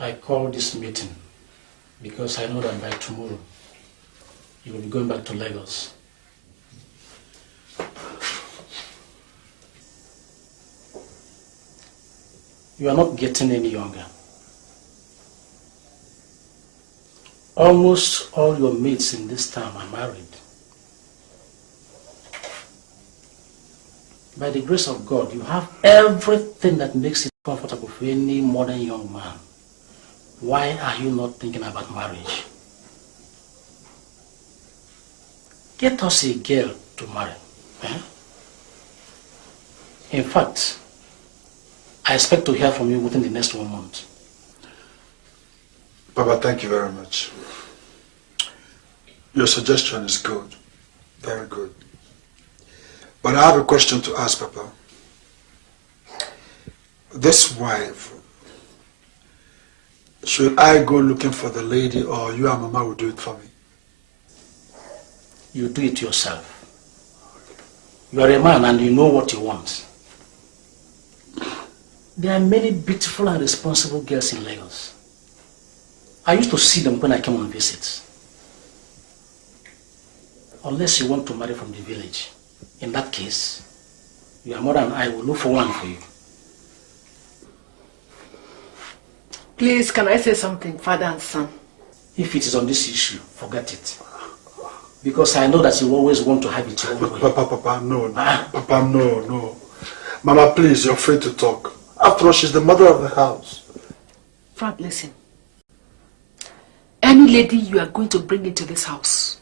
I called this meeting because I know that by tomorrow you will be going back to Lagos. You are not getting any younger. Almost all your mates in this town are married. By the grace of God, you have everything that makes it comfortable for any modern young man. Why are you not thinking about marriage? Get us a girl to marry. Eh? In fact, I expect to hear from you within the next 1 month. Papa, thank you very much. Your suggestion is good. Very good. But I have a question to ask, Papa. This wife, should I go looking for the lady or you and Mama will do it for me? You do it yourself. You are a man and you know what you want. There are many beautiful and responsible girls in Lagos. I used to see them when I came on visits. Unless you want to marry from the village. In that case, your mother and I will look for one for you. Please, can I say something, father and son? If it is on this issue, forget it. Because I know that you always want to have it your own way. Papa, no. Papa, no. Mama, please, you're free to talk. After all, she's the mother of the house. Frank, listen. Any lady you are going to bring into this house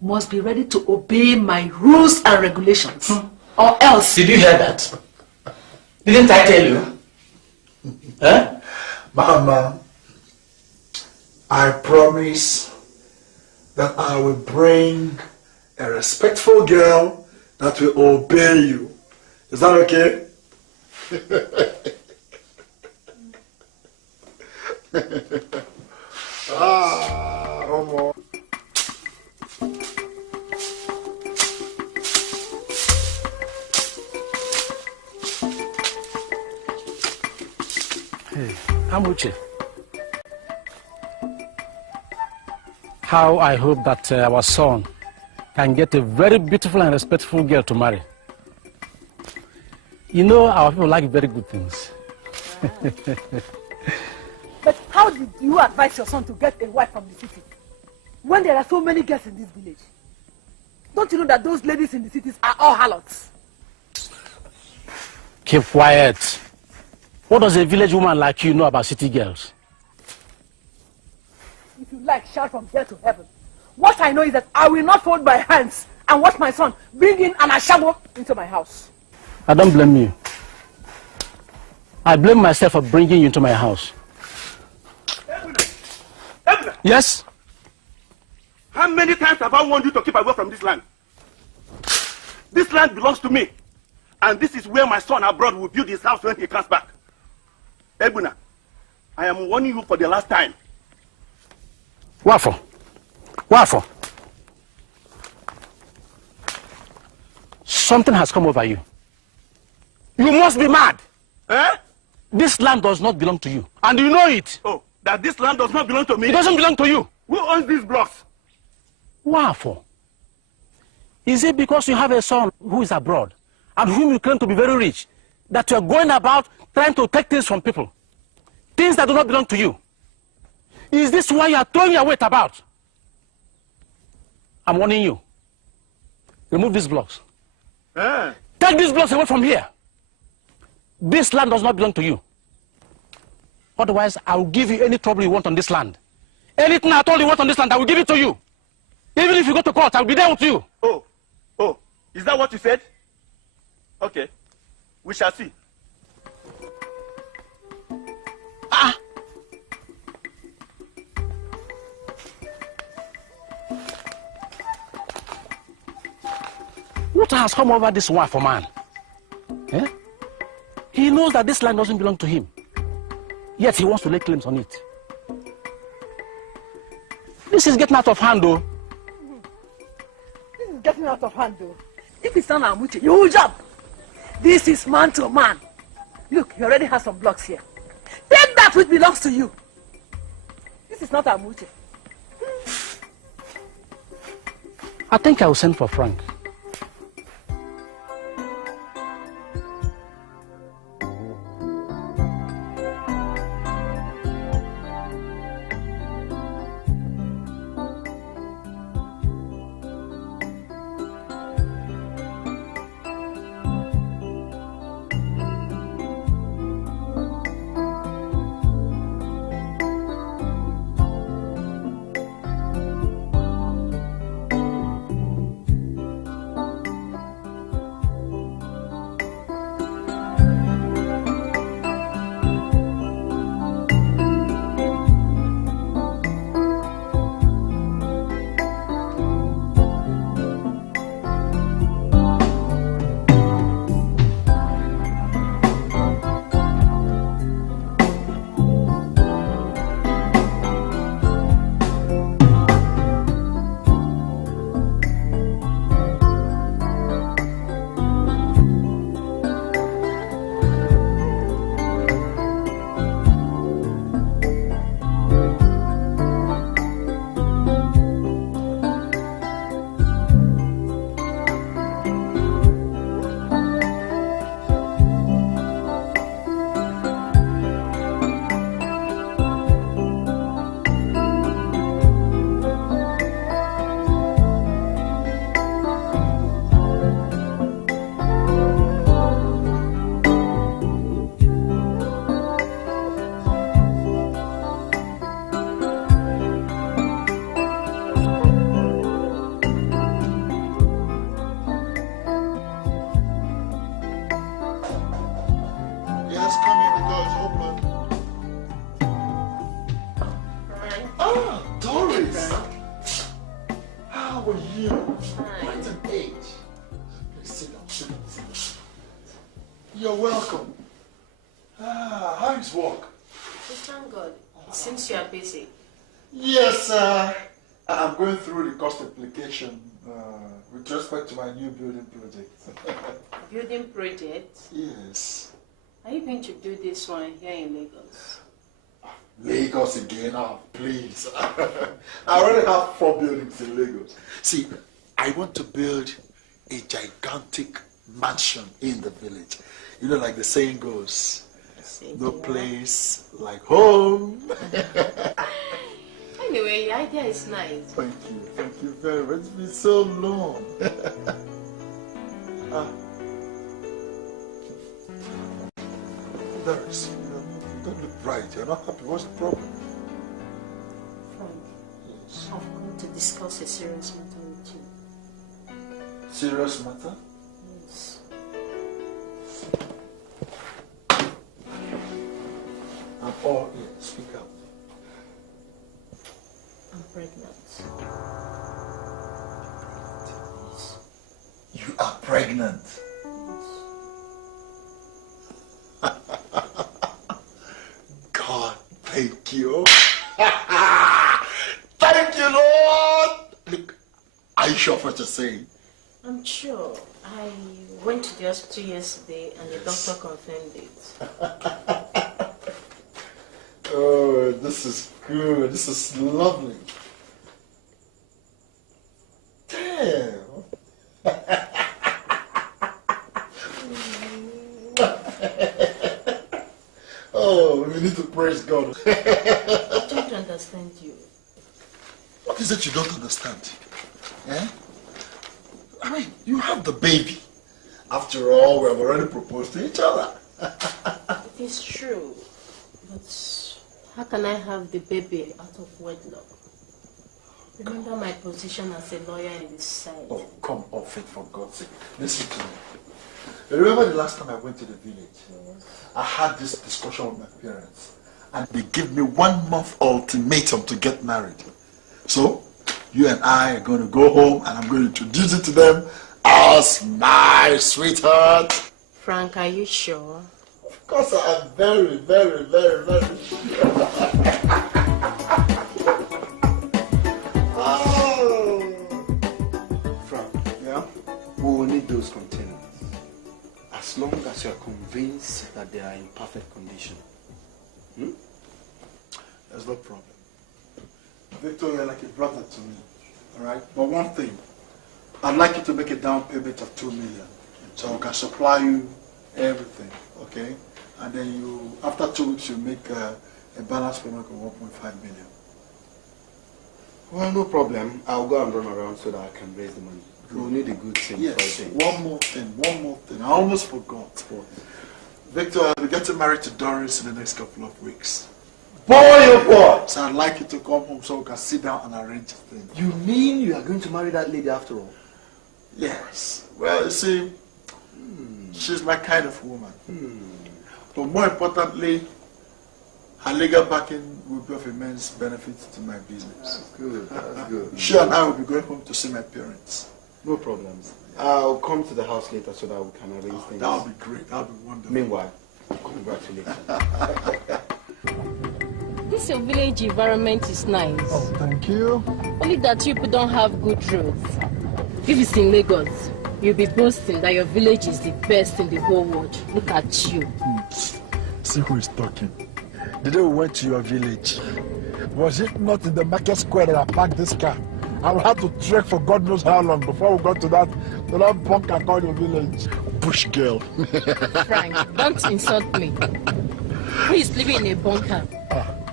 must be ready to obey my rules and regulations. Or else... Did you hear that? Didn't I tell you? Huh? Mama, I promise that I will bring a respectful girl that will obey you. Is that okay? Omo. Hey, Amuche. How I hope that our son can get a very beautiful and respectful girl to marry. You know, our people like very good things. But how did you advise your son to get a wife from the city when there are so many girls in this village? Don't you know that those ladies in the cities are all harlots? Keep quiet. What does a village woman like you know about city girls? If you like, shout from here to heaven. What I know is that I will not fold my hands and watch my son bring in an ashawo into my house. I don't blame you. I blame myself for bringing you into my house. Eneh. Yes? How many times have I warned you to keep away from this land? This land belongs to me. And this is where my son abroad will build his house when he comes back. Ebuna, I am warning you for the last time. What for? What for? Something has come over you. You must be mad. Eh? This land does not belong to you. And you know it. Oh, that this land does not belong to me? It doesn't belong to you. Who owns these blocks? What for? Is it because you have a son who is abroad and whom you claim to be very rich that you are going about trying to take things from people? Things that do not belong to you. Is this why you are throwing your weight about? I'm warning you. Remove these blocks. Eh? Take these blocks away from here. This land does not belong to you. Otherwise, I will give you any trouble you want on this land. Anything at all you want on this land, I will give it to you. Even if you go to court, I will be there with you. Oh, is that what you said? Okay, we shall see. What has come over this wonderful man? Eh? He knows that this land doesn't belong to him. Yet he wants to lay claims on it. This is getting out of hand, though. This is getting out of hand, though. If it's not Amuche, you will jump. This is man to man. Look, you already have some blocks here. Take that which belongs to you This is not Amuche. I think I will send for Frank. Doris! How are you? What an age. Please sit down, sit down, sit down. You're welcome. How is work? Thank God. It seems you are busy. Yes, I'm going through the cost application with respect to my new building project. Building project? Yes. Are you going to do this one here in Lagos? Lagos again? Oh, please. I already have 4 buildings in Lagos. See, I want to build a gigantic mansion in the village. You know, like the saying goes, no place like home. Anyway, your idea is nice. Thank you very much. It's been so long. Doris, you don't look bright. You're not happy. What's the problem? Frank, yes. I've come to discuss a serious matter with you. Serious matter? Yes. I'm all ears. Speak up. I'm pregnant. Yes. You are pregnant? God, thank you. Thank you, Lord. Look, are you sure of what you're saying? I'm sure. I went to the hospital yesterday and the doctor confirmed it. Oh, this is good. This is lovely. Damn. Oh, we need to praise God. I don't understand you. What is it you don't understand? Eh? I mean, you have the baby. After all, we have already proposed to each other. It is true. But how can I have the baby out of wedlock? Remember my position as a lawyer in this side. Oh, come off it, for God's sake. Listen to me. You remember the last time I went to the village? Yes. I had this discussion with my parents. And they gave me 1 month ultimatum to get married. So, you and I are going to go home and I'm going to introduce it to them as my sweetheart. Frank, are you sure? Of course I am very, very, very, very sure. Oh. Frank, Yeah? we will need those containers. As long as you are convinced that they are in perfect condition. There's no problem. Victor, you're like a brother to me, all right? But one thing, I'd like you to make a down payment of 2 million, so I can supply you everything, okay? And then you, after 2 weeks, you make a balance payment of 1.5 million. Well, no problem. I'll go and run around so that I can raise the money. We'll need a good thing. Yes, one more thing. I almost forgot. Victor, I'll be getting married to Doris in the next couple of weeks. Boy, oh boy! So I'd like you to come home so we can sit down and arrange things. You mean you are going to marry that lady after all? Yes. Well, you see, she's my kind of woman. But more importantly, her legal backing will be of immense benefit to my business. That's good, that's good. She and I will be going home to see my parents. No problems. I'll come to the house later so that we can arrange things. That would be great. That would be wonderful. Meanwhile, congratulations. This your village environment is nice. Oh, thank you. Only that you people don't have good roads. If it's in Lagos, you'll be boasting that your village is the best in the whole world. Look at you. See who is talking. The day we went to your village, was it not in the market square that I parked this car? I will have to trek for God knows how long before we got to that bunker called your village. Bush girl. Frank, don't insult me. Who is living in a bunker?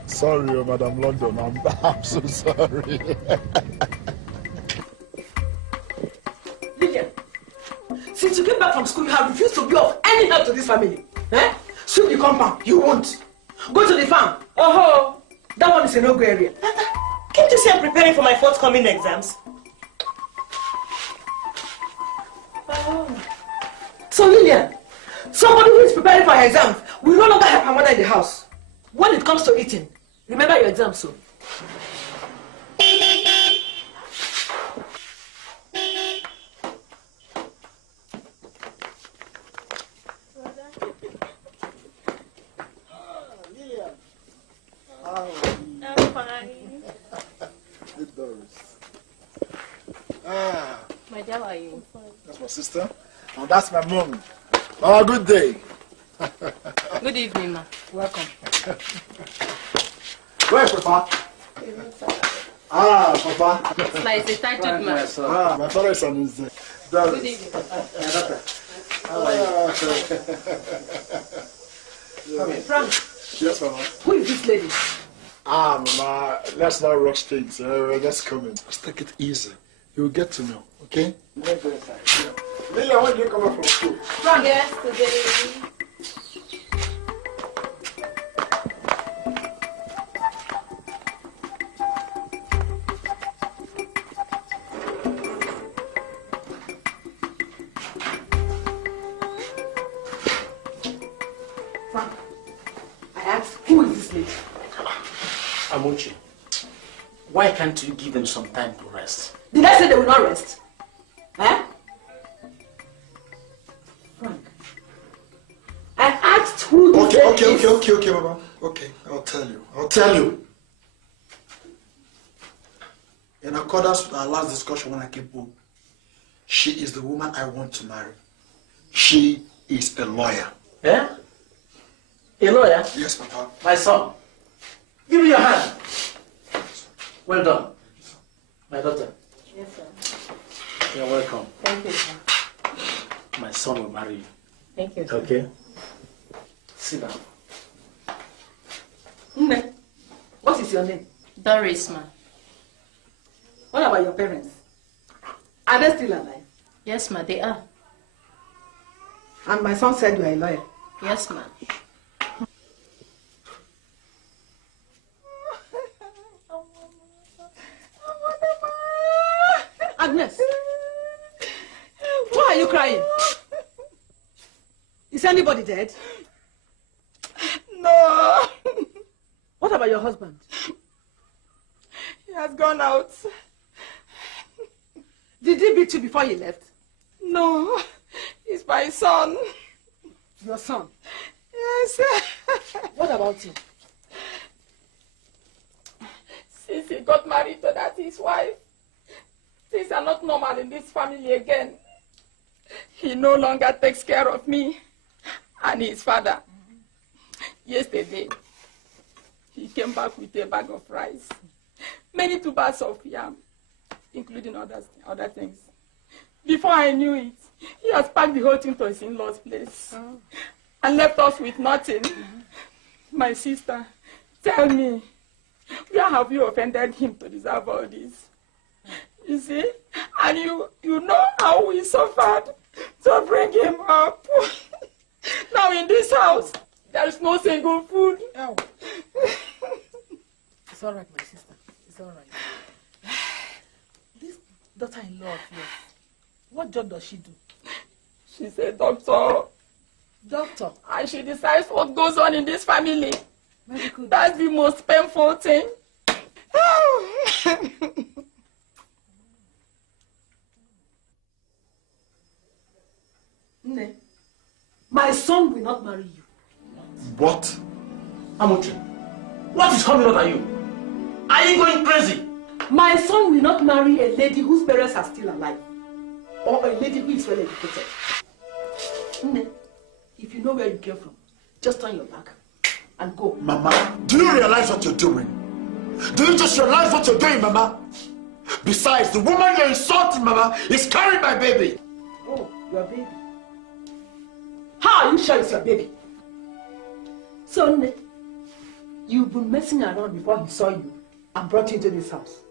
Sorry, Madam London. I'm so sorry. Lydia, since you came back from school, you have refused to be of any help to this family. Eh? Sweep the compound, you won't. Go to the farm. Oh, that one is a no-go area. Can't you see I'm preparing for my forthcoming exams? So Lillian, somebody who is preparing for her exams will no longer help her mother in the house. When it comes to eating, remember your exams, so. My dear, how are you? That's my sister. And that's my mom. Oh, good day. Good evening, ma. Welcome. Where, Papa? Papa. It's like a titled man. My father is on his Good evening. Frank, Yes, Mama. who is this lady? Mama, let's not rush things. We're just coming. Let's take it easy. You'll get to know, okay? Let's go inside. Lila, when did you come back from school? Frank. Yesterday. Frank, I asked, who is this lady? Amochi, why can't you give them some time to rest? Did I say they will not rest? Eh? Frank, I asked who this lady is. Okay, Mama. Okay, I'll tell you. In accordance with our last discussion when I came home, she is the woman I want to marry. She is a lawyer. Eh? A lawyer? Yes, Papa. My son, give me your hand. Well done. My daughter, Yes, sir. you're welcome. Thank you, sir. My son will marry you. Thank you, sir. Okay? Sit down. Eneh, what is your name? Doris, ma. What about your parents? Are they still alive? Yes, ma, they are. And my son said you are a lawyer. Yes, ma. Agnes, why are you crying? Is anybody dead? No, What about your husband? he has gone out. Did he beat you before he left? No, he's my son. Your son? Yes. What about him? Since he got married to that his wife, things are not normal in this family again. He no longer takes care of me and his father. Yesterday, he came back with a bag of rice many tubers of yam, including other things. Before I knew it, he has packed the whole thing to his in-laws' place and left us with nothing. My sister, tell me, where have you offended him to deserve all this? You see? And you know how we suffered to bring him up. Now in this house, there is no single food. Oh. It's all right, my sister. It's all right. This daughter-in-law of yours, what job does she do? She's a doctor. Doctor? And she decides what goes on in this family. Medical. That's the most painful thing. Eneh, my son will not marry you. What? Amuchi, what is coming out of you? Are you going crazy? My son will not marry a lady whose parents are still alive. Or a lady who is well educated. Eneh, if you know where you came from, just turn your back and go. Mama, do you realize what you're doing? Do you just realize what you're doing, Mama? Besides, the woman you're insulting, Mama, is carrying my baby. Oh, your baby. How are you sure it's your baby? So, Eneh, you've been messing around before he saw you and brought you into this house.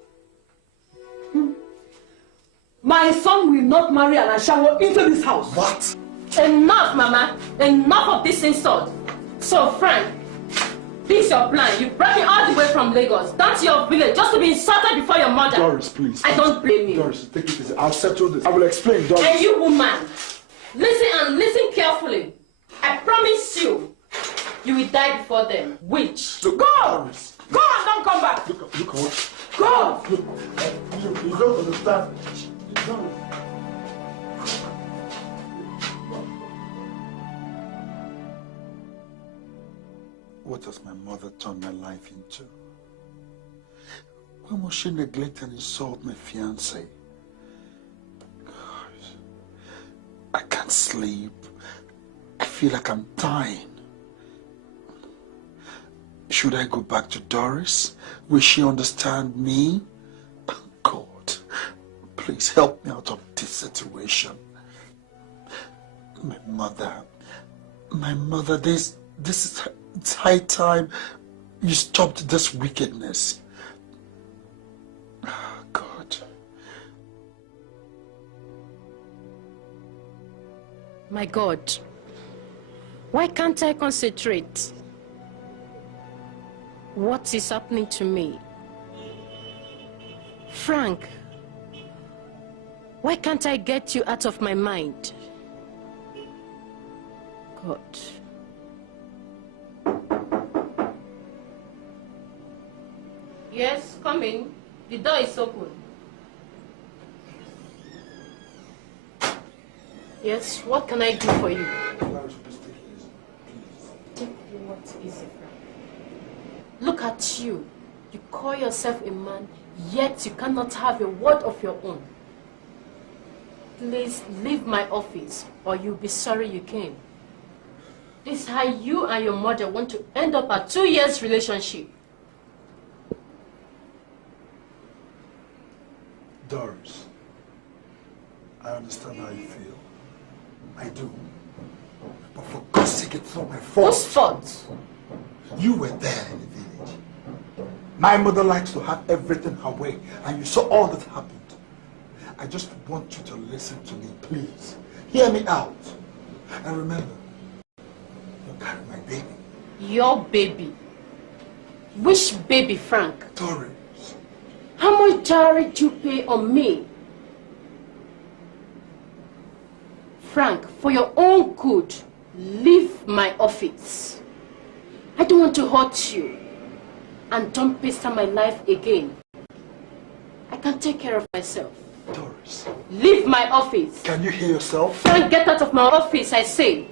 My son will not marry an Ashawo into this house. What? Enough, Mama. Enough of this insult. So, Frank, this is your plan. You brought me all the way from Lagos down to your village just to be insulted before your mother. Doris, please. I don't blame you. Doris, take it easy. I'll settle this. I will explain, Doris. And you, woman, listen and listen carefully. I promise you, you will die before them. Witch. Look, Go! Doris. Go and don't come back! Look at what? Go! Look, you don't understand. What has my mother turned my life into? When will she neglect and insult my fiancé? God, I can't sleep. I feel like I'm dying. Should I go back to Doris? Will she understand me? God, please help me out of this situation. My mother, this is, it's high time you stopped this wickedness. Oh, God. My God, why can't I concentrate? What is happening to me? Frank, why can't I get you out of my mind? God. Yes, come in. The door is open. Yes, what can I do for you? Take what is it? Look at you. You call yourself a man, yet you cannot have a word of your own. Please leave my office, or you'll be sorry you came. This is how you and your mother want to end up a 2 years relationship. Doris, I understand how you feel. I do. But for God's sake, it's not my fault. Whose fault? You were there in the village. My mother likes to have everything her way, and you saw all that happened. I just want you to listen to me, please. Hear me out. And remember, you carried my baby. Your baby? Which baby, Frank? Doris. How much dowry did you pay on me? Frank, for your own good, leave my office. I don't want to hurt you. And don't pester my life again. I can take care of myself. Doris. Leave my office. Can you hear yourself? Frank, get out of my office, I say.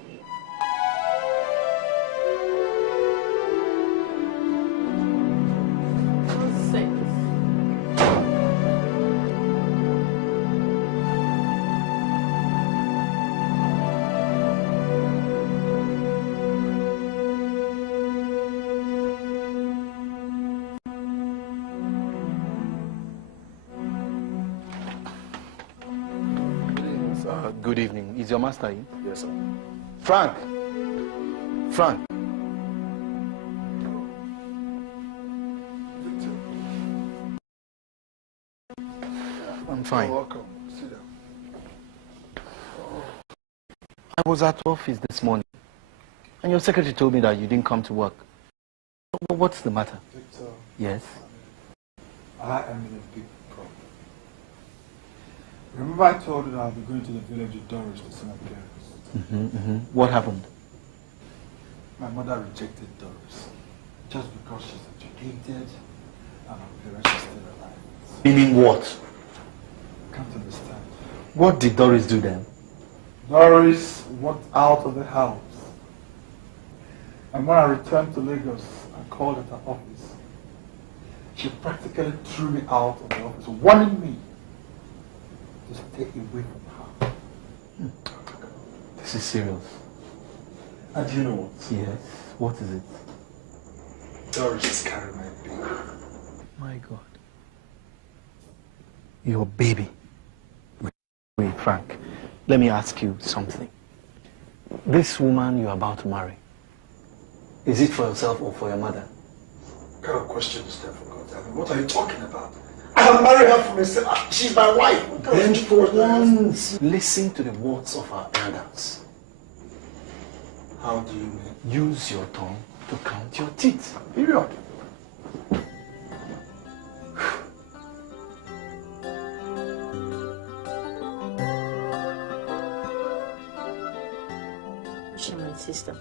Good evening. Is your master in? Yes, sir. Frank! Frank! I'm fine. You're welcome. Sit down. I was at office this morning, and your secretary told me that you didn't come to work. What's the matter? Victor, Yes? I am in a big problem. Remember I told you that I'll be going to the village with Doris to see my parents? What happened? My mother rejected Doris just because she's educated and her parents are still alive. Meaning what? I can't understand. What did Doris do then? Doris walked out of the house. And when I returned to Lagos and called at her office, she practically threw me out of the office, warning me to stay away from her. This is serious. And you know what? Yes. What is it? Doris is carrying my baby. My God. Your baby. Wait, Frank. Let me ask you something. This woman you're about to marry, is it for yourself or for your mother? What kind of question is that, for God? I mean, what are you talking about? I have married her for myself. She's my wife. What kind Then of for once, listen to the words of our elders. How do you mean? Use your tongue to count your teeth. Period. My sister,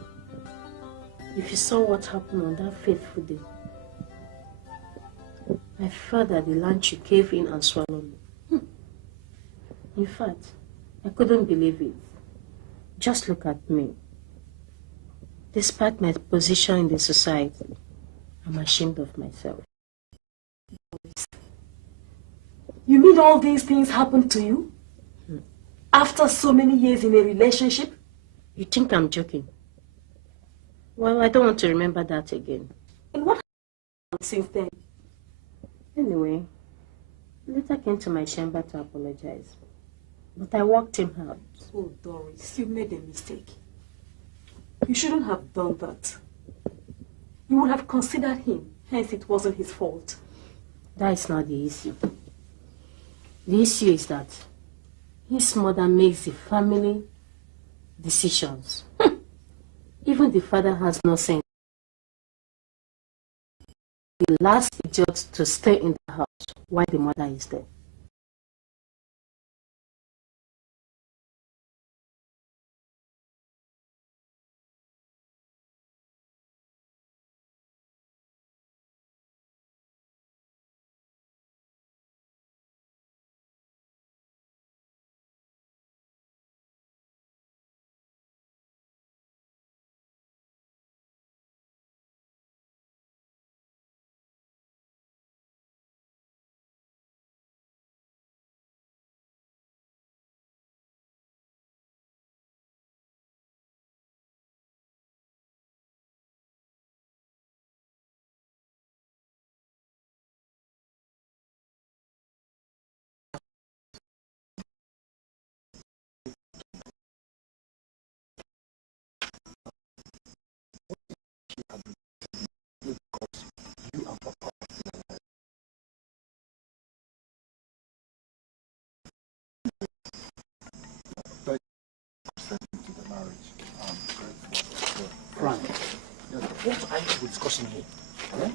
if you saw what happened on that fateful day, I felt that the land should cave in and swallow me. In fact, I couldn't believe it. Just look at me. Despite my position in the society, I'm ashamed of myself. You mean all these things happened to you? After so many years in a relationship? You think I'm joking? Well, I don't want to remember that again. And what happened since then? Anyway, later came to my chamber to apologize. But I walked him out. Oh, Doris, you made a mistake. You shouldn't have done that. You would have considered him, hence it wasn't his fault. That is not the issue. The issue is that his mother makes the family decisions. Even the father has no sense. The last idiot to stay in the house while the mother is there. Frank, what are you discussing here? Eh?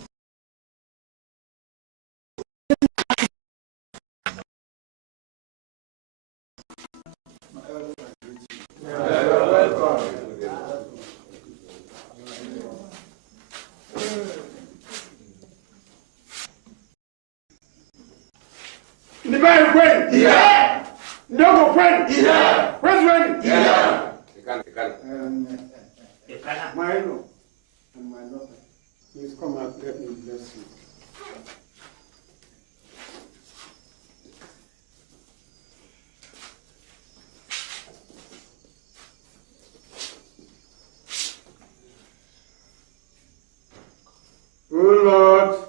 The man is ready. Yeah. No go ready. Yeah. Where's ready? Yeah. My in-law and my daughter, please come and let me bless you. O Lord,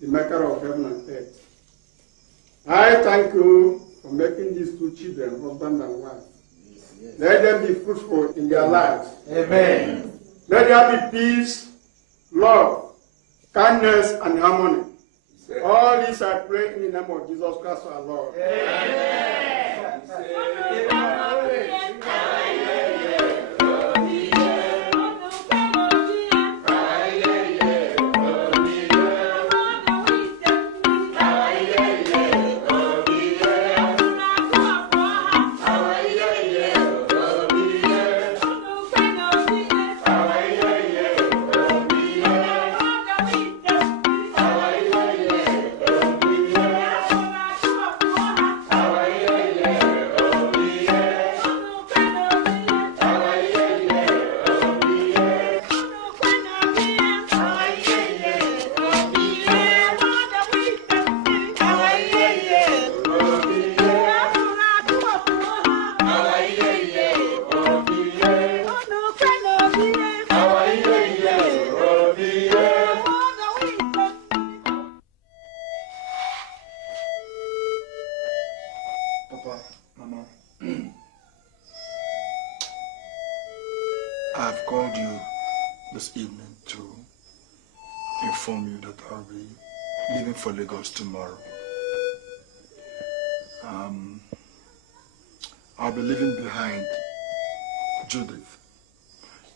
the maker of heaven and earth, I thank you for making these two children children, husband and wife. Let them be fruitful in their lives. Amen. Let there be peace, love, kindness, and harmony. All this I pray in the name of Jesus Christ our Lord. Amen. I've called you this evening to inform you that I'll be leaving for Lagos tomorrow. I'll be leaving behind Judith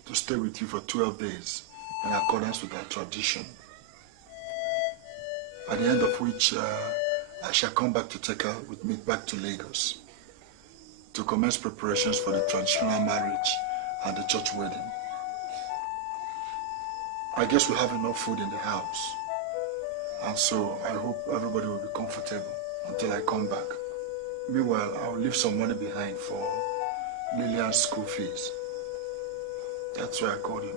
to stay with you for 12 days in accordance with our tradition. At the end of which I shall come back to take her with me back to Lagos to commence preparations for the traditional marriage and the church wedding. I guess we have enough food in the house, and so I hope everybody will be comfortable until I come back. Meanwhile, I'll leave some money behind for Lillian's school fees. That's why I called you.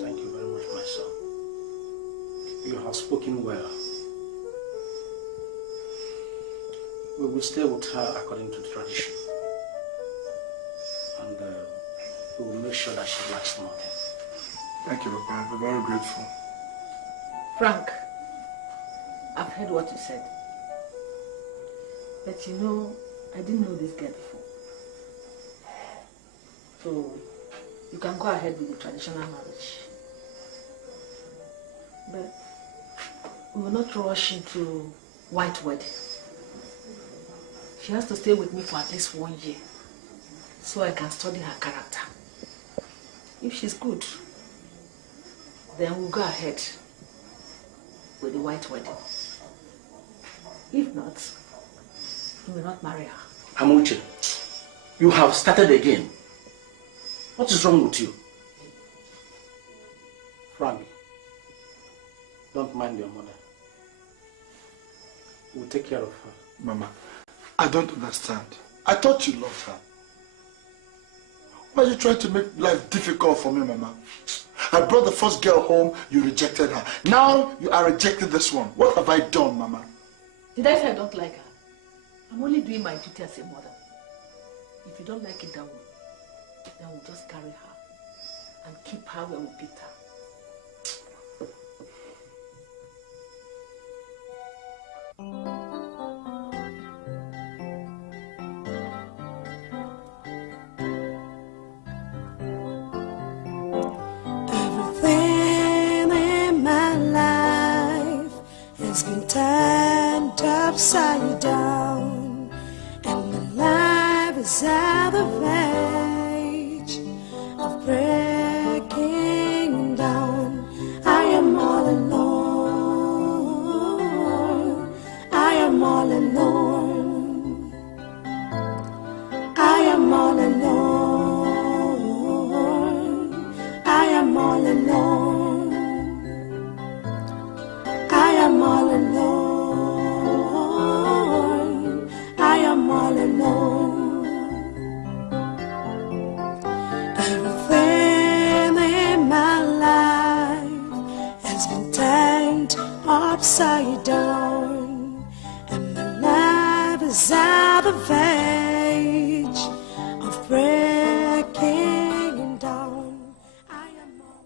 Thank you very much, my son. You have spoken well. We will stay with her according to the tradition. And we will make sure that she lacks nothing. Thank you, Papa. I'm very grateful. Frank, I've heard what you said. But you know, I didn't know this girl before. So, you can go ahead with the traditional marriage. But we will not rush into white wedding. She has to stay with me for at least 1 year, so I can study her character. If she's good, then we'll go ahead with the white wedding. If not, we will not marry her. Amuche, you have started again. What is wrong with you? Frank, don't mind your mother. We'll take care of her. Mama, I don't understand. I thought you loved her. Why are you trying to make life difficult for me, Mama? I brought the first girl home, you rejected her. Now you are rejecting this one. What have I done, Mama? Did I say I don't like her? I'm only doing my duty as a mother. If you don't like it that way, then we'll just carry her and keep her where we picked her. Everything in my life has been turned upside down, and my life is at the verge of breaking down. I am all alone. I am all alone. I am all alone. I am all alone. I am all alone. I am all alone. Everything in my life has been turned upside down, and my life is at the verge of breaking down. I am all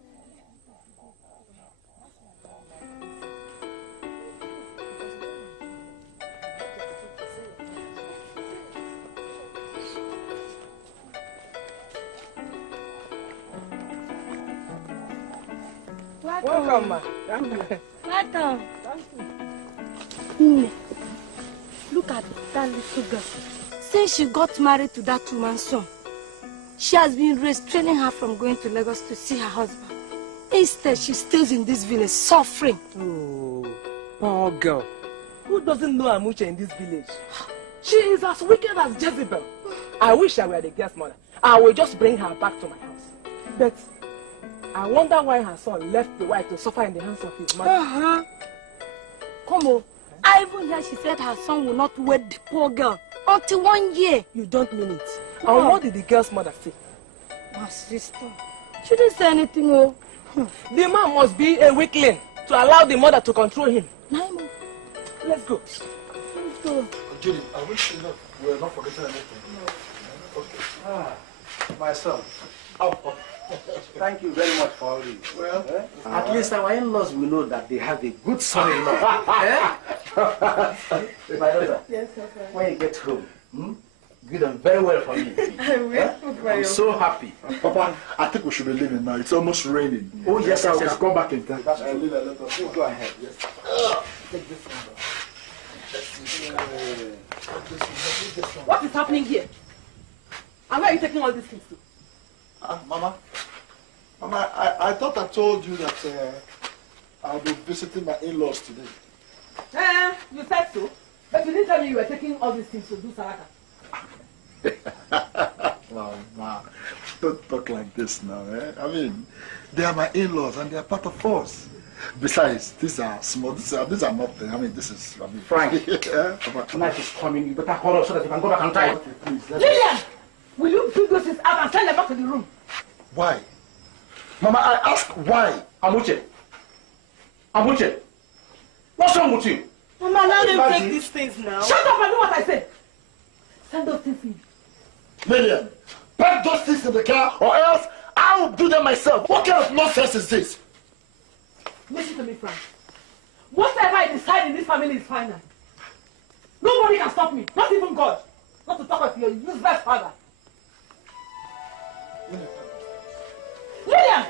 Welcome, ma. Welcome. Eneh, look at that little girl. Since she got married to that woman's son, she has been restraining her from going to Lagos to see her husband. Instead, she stays in this village suffering. Oh, poor girl. Who doesn't know Amuche in this village? She is as wicked as Jezebel. I wish I were the girl's mother. I will just bring her back to my house. But I wonder why her son left the wife to suffer in the hands of his mother. Come on. I even hear she said her son will not wed the poor girl until 1 year. You don't mean it. And what did the girl's mother say? My sister. She didn't say anything, oh. The man must be a weakling to allow the mother to control him. Naimo. Let's go. Let's go. Judith, I wish you know we are not forgetting anything. No. Okay. My son. Oh. Thank you very much for all this. Well, at least our in-laws will know that they have a good son-in-law. My daughter, Yes, okay. when you get home, do them very well for me. I will. I'm so happy. Papa, I think we should be leaving now. It's almost raining. Oh, yes, I yes, can yes. come back in time. that's a little let us Please go ahead. Yes. Take this one. What is happening here? And where are you taking all these things to? Mama, I thought I told you that I'll be visiting my in-laws today. You said so, but you didn't tell me you were taking all these things to do Saraka. Mama, don't talk like this now. I mean, they are my in-laws and they are part of us. Besides, these are small. These are nothing. I mean, this is. I mean, Frank, Papa. night is coming. You better hurry up so that you can go back and try. Please, Lillian, will you bring those things out and send them back to the room? Why? Mama, I ask why. Amuche, what's wrong with you? Mama, now them take these things now. Shut up and do what I say. Send those things in. Lillian, pack those things in the car or else I will do them myself. What kind of nonsense is this? Listen to me, Frank. Whatever I decide in this family is final. Nobody can stop me, not even God. Not to talk of your useless father. Lillian,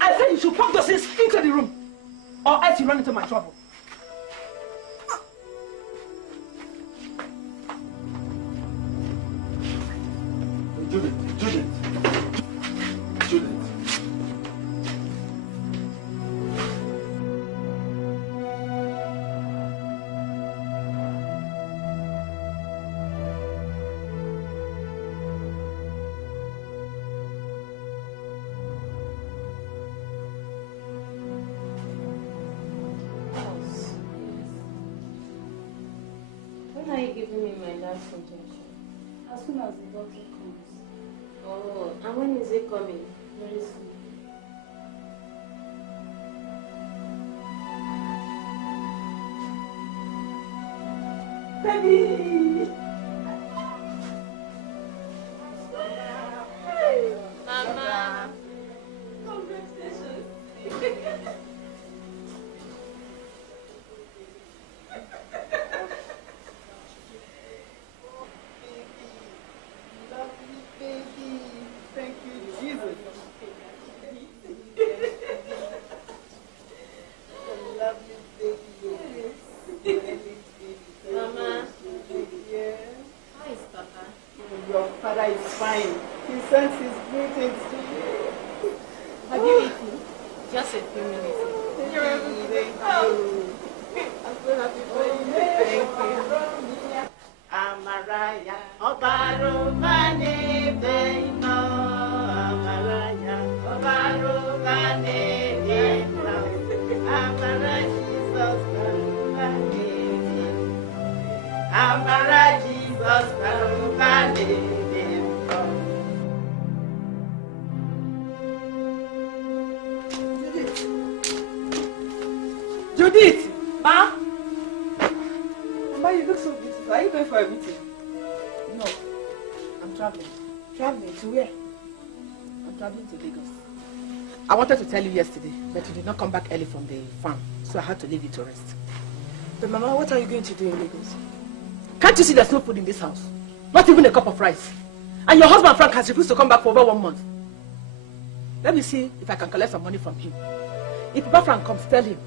I said you should pack those things into the room, or else you run into my trouble. Judith. When are you giving me my last injection? As soon as the doctor comes. Oh, and when is it coming? Very soon. Baby! Mama! Congratulations! Thank you, Jesus. Lovely baby. Mama! Yes. How is Papa? Your father is fine. He sends his greetings to you. Have you eaten? Just a few minutes. You're everything. I'm so happy for you. Thank you. Amaraya, Obarumane Beno, Amaraya, Obarumane Beno, Amara Jesus, Amara Jesus, Barumane Beno. Judith! Ma? Mama, you look so beautiful. Are you going for a meeting? No, I'm traveling. Traveling to where? I'm traveling to Lagos. I wanted to tell you yesterday, but you did not come back early from the farm, so I had to leave you to rest. But Mama, what are you going to do in Lagos? Can't you see there's no food in this house? Not even a cup of rice. And your husband Frank has refused to come back for over 1 month. Let me see if I can collect some money from him. If Papa Frank comes, tell him.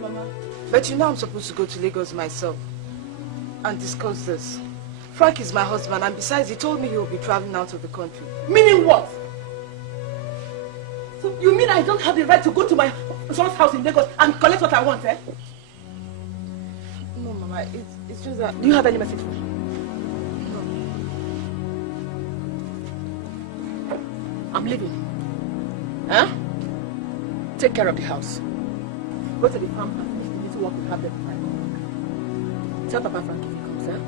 Mama, but you know I'm supposed to go to Lagos myself and discuss this. Frank is my husband, and besides, he told me he will be traveling out of the country. Meaning what? So you mean I don't have the right to go to my son's house in Lagos and collect what I want, eh? No, Mama, it's just that... Do you have any message for me? No. I'm leaving. Huh? Take care of the house. Go to the farm and finish the little work we have there before I come. Tell Papa Frank if he comes, eh?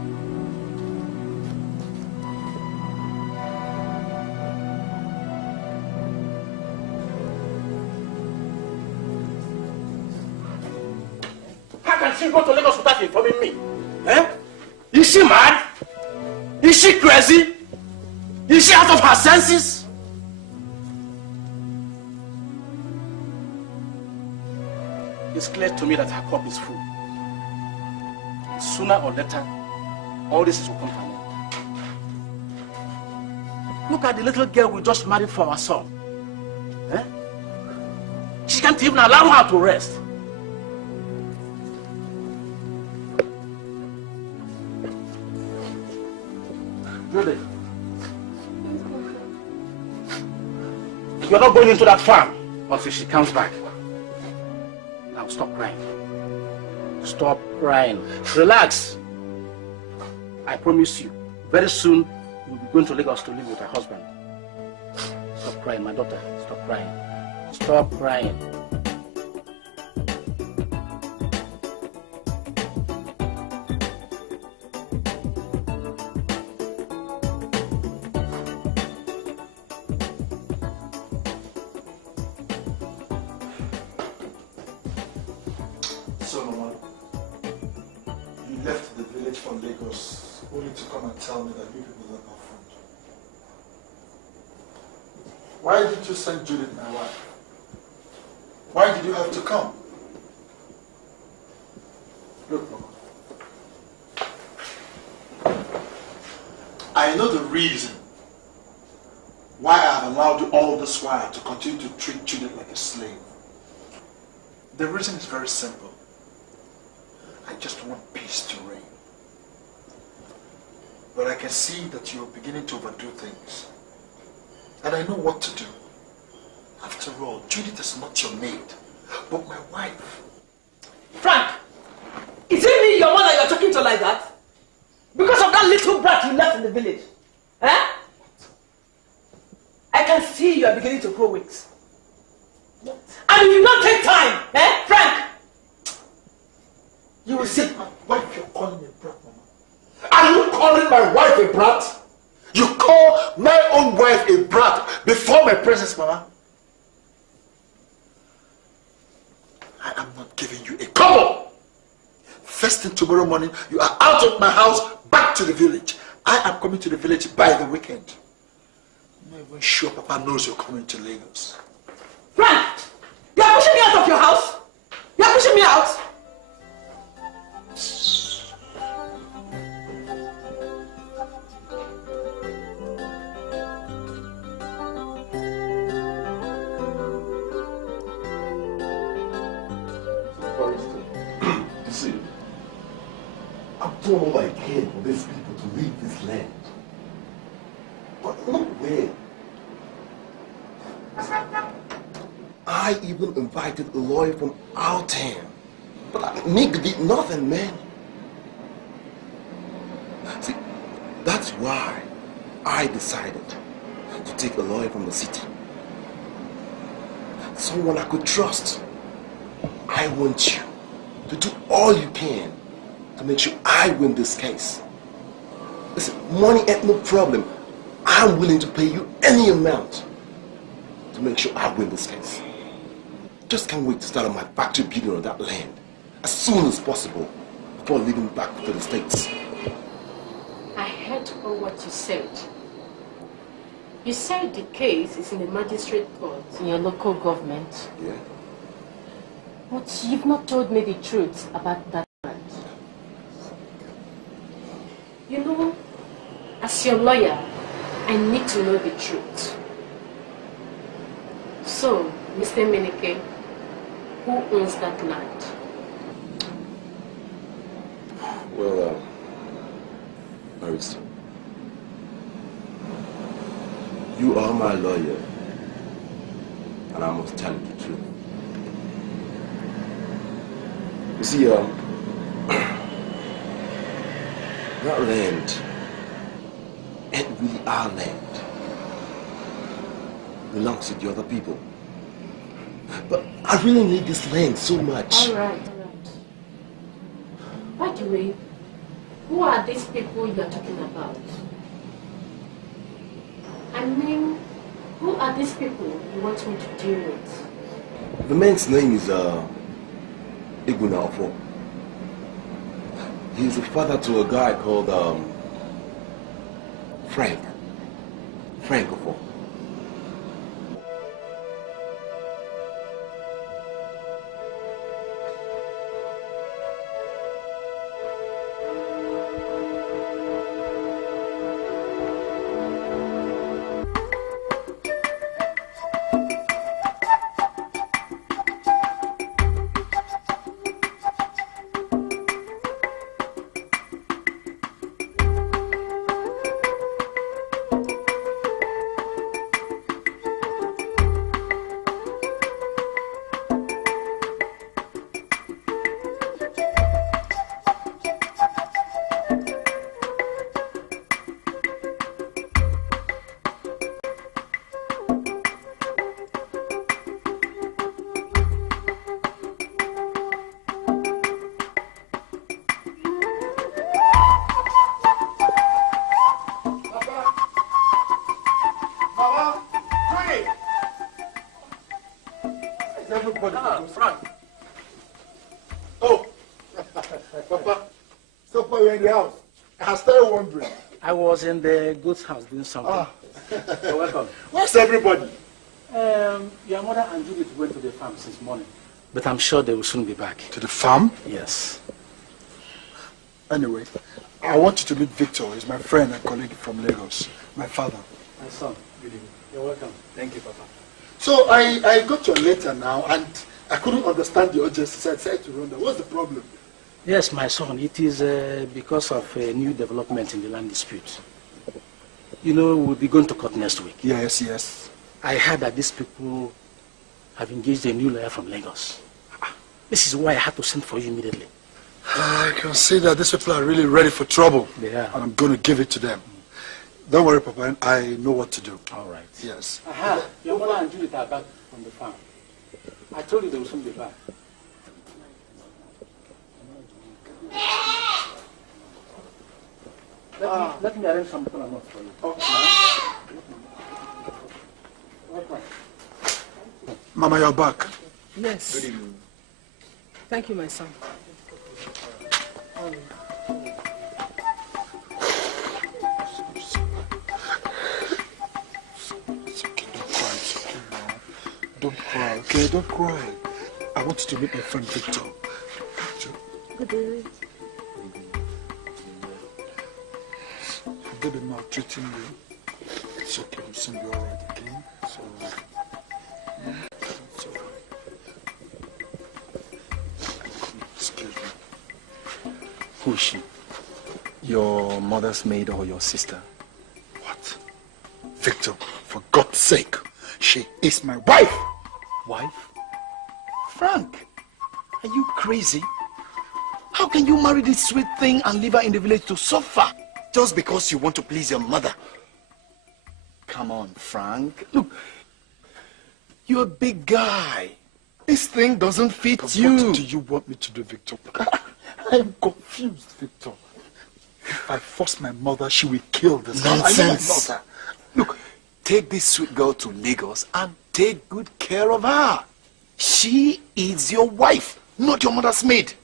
How can she go to Lagos without informing me? Eh? Is she mad? Is she crazy? Is she out of her senses? It's clear to me that her cup is full. Sooner or later, all this will come to an end. Look at the little girl we just married for our son. Eh? She can't even allow her to rest. Judith, you're not going into that farm until she comes back. Now stop crying. Stop crying. Relax. I promise you, very soon you'll be going to Lagos to live with her husband. Stop crying, my daughter. Stop crying. Stop crying. So, Mama, you left the village for Lagos only to come and tell me that you people are confront. Why did you send Judith, my wife? Why did you have to come? Look, Mama, I know the reason why I have allowed you all this while to continue to treat Judith like a slave. The reason is very simple. I just want peace to reign. But I can see that you're beginning to overdo things. And I know what to do. After all, Judith is not your maid, but my wife. Frank! Is it me, your mother, you're talking to like that? Because of that little brat you left in the village? Eh? I can see you are beginning to grow wings. And if you don't take time, eh, Frank? You will see. My wife, you're calling me a brat, Mama. Are you calling my wife a brat? You call my own wife a brat before my presence, Mama? I am not giving you a couple. First thing tomorrow morning, you are out of my house, back to the village. I am coming to the village by the weekend. I'm not even sure Papa knows you're coming to Lagos. Frank! You are pushing me out of your house? You are pushing me out? See, I've done all I can for these people to leave this land. But look where. I even invited a lawyer from our town. But nigga did nothing, man. See, that's why I decided to take a lawyer from the city. Someone I could trust. I want you to do all you can to make sure I win this case. Listen, money ain't no problem. I'm willing to pay you any amount to make sure I win this case. Just can't wait to start on my factory building on that land as soon as possible before leaving back to the States. I heard all what you said. You said the case is in the magistrate court in your local government. Yeah. But you've not told me the truth about that man. You know, as your lawyer, I need to know the truth. So, Mr. Menike, who owns that land? Well, Doris, you are my lawyer, and I must tell you the truth. You see, that land ain't really our land. It belongs to the other people. But I really need this land so much. All right. By the way, who are these people you're talking about? I mean, who are these people you want me to deal with? The man's name is Ozokwor. He's a father to a guy called Frank Ozokwor. Frank. Oh, Papa, so far you're in the house. I started wondering. I was in the goods house doing something. You're welcome. Where's everybody? Your mother and Judith went to the farm since morning, but I'm sure they will soon be back. To the farm? Yes. Anyway, I want you to meet Victor. He's my friend and colleague from Lagos. My father. My son, good evening. You're welcome. Thank you, Papa. So I got your letter now, and I couldn't understand the urgency, so I decided to run down. What's the problem? Yes, my son, it is because of a new development in the land dispute. You know, we'll be going to court next week. Yes. I heard that these people have engaged a new lawyer from Lagos. This is why I had to send for you immediately. I can see that these people are really ready for trouble. They are. And I'm going to give it to them. Don't worry, Papa, I know what to do. All right. Yes. Aha, your mother and Judith are back from the farm. I told you they will soon be back. Let me arrange some people for you. Okay. Mama, you're back. Yes. Good evening. Thank you, my son. Don't cry, okay? Don't cry. I want you to meet my friend Victor. Good evening. They've been maltreating you. It's okay, we'll soon be alright, okay? So, it's alright. Excuse me. Who is she? Your mother's maid or your sister? What? Victor, for God's sake, she is my wife! Wife? Frank, are you crazy? How can you marry this sweet thing and leave her in the village to suffer? Just because you want to please your mother. Come on, Frank. Look, you're a big guy. This thing doesn't fit But you. what do you want me to do, Victor? I'm confused, Victor. If I force my mother, she will kill this girl. Nonsense. Look, take this sweet girl to Lagos and take good care of her. She is your wife, not your mother's maid.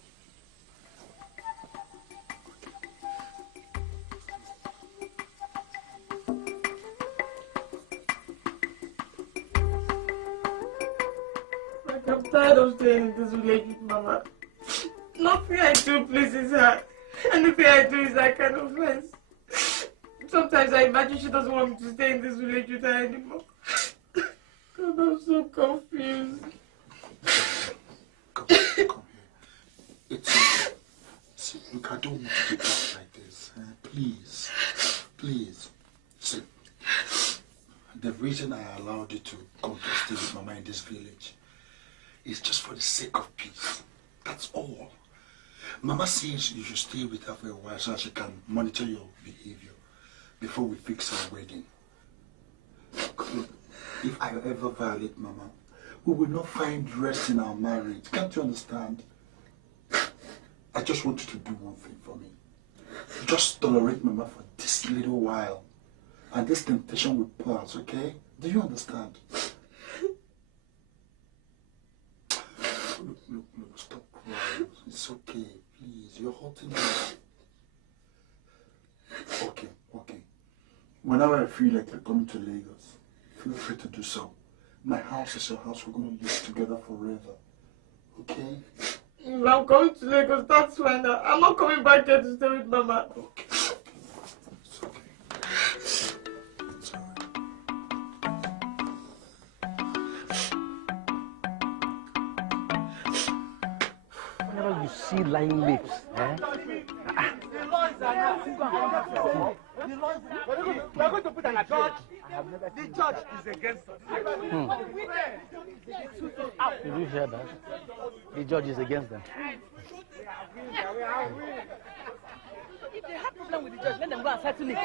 I'm tired of staying in this village with Mama. Nothing I do pleases her. Anything I do is that kind of offense. Sometimes I imagine she doesn't want me to stay in this village with her anymore. God, I'm so confused. See, look, I don't want to get out like this. Please. Please. See, the reason I allowed you to come to stay with Mama in this village is just for the sake of peace. That's all. Mama says you should stay with her for a while so that she can monitor your behavior before we fix our wedding. Look, if I ever violate Mama, we will not find rest in our marriage. Can't you understand? I just want you to do one thing for me. Just tolerate Mama for this little while. And this temptation will pass, okay? Do you understand? Look, stop crying. It's okay, please. You're hurting me. Okay. Whenever I feel like you're coming to Lagos, feel free to do so. My house is your house. We're going to live together forever. Okay? I'm coming to Lagos, that's fine. I'm not coming back here to stay with Mama. Okay. It's okay. It's alright. Whenever you see lying lips, We're going to put an appeal. The judge is against us. Did you hear that? The judge is against them. If they have problem with the judge, let them go and settle it.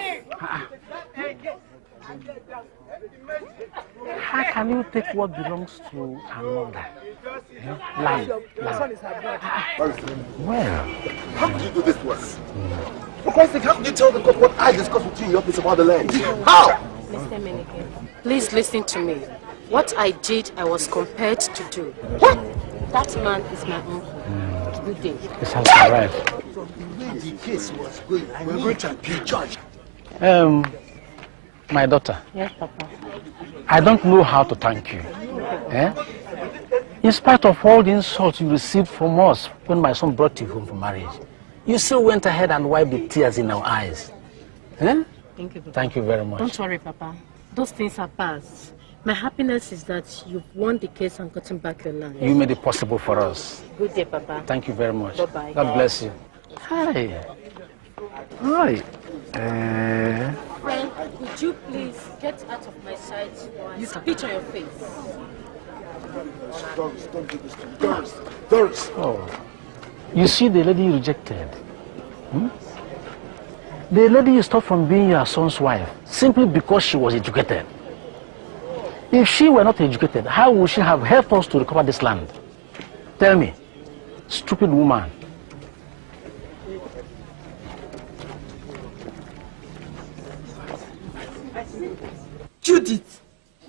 How can you take what belongs to another? Lie. Well, how did you do this to us? For Christ's sake, how did you tell the court what I discussed with you in your office about the land? How? Mr. Eneh, please listen to me. What I did, I was compelled to do. What? That man is my uncle. Good day. This has arrived. From the way the case was going, we're going to appeal judge. My daughter. Yes, Papa. I don't know how to thank you. In spite of all the insults you received from us when my son brought you home for marriage, you still went ahead and wiped the tears in our eyes. Thank you, Papa. Thank you very much. Don't worry, Papa. Those things are past. My happiness is that you've won the case and gotten back your land. You made it possible for us. Good day, Papa. Thank you very much. Bye-bye. God bless you. Hi. Hi. Frank, could you please get out of my sight and spit on your face? Doris, don't do this to me. Doris. Oh. You see the lady you rejected? The lady you stopped from being your son's wife simply because she was educated. If she were not educated, how would she have helped us to recover this land? Tell me, stupid woman. Judith,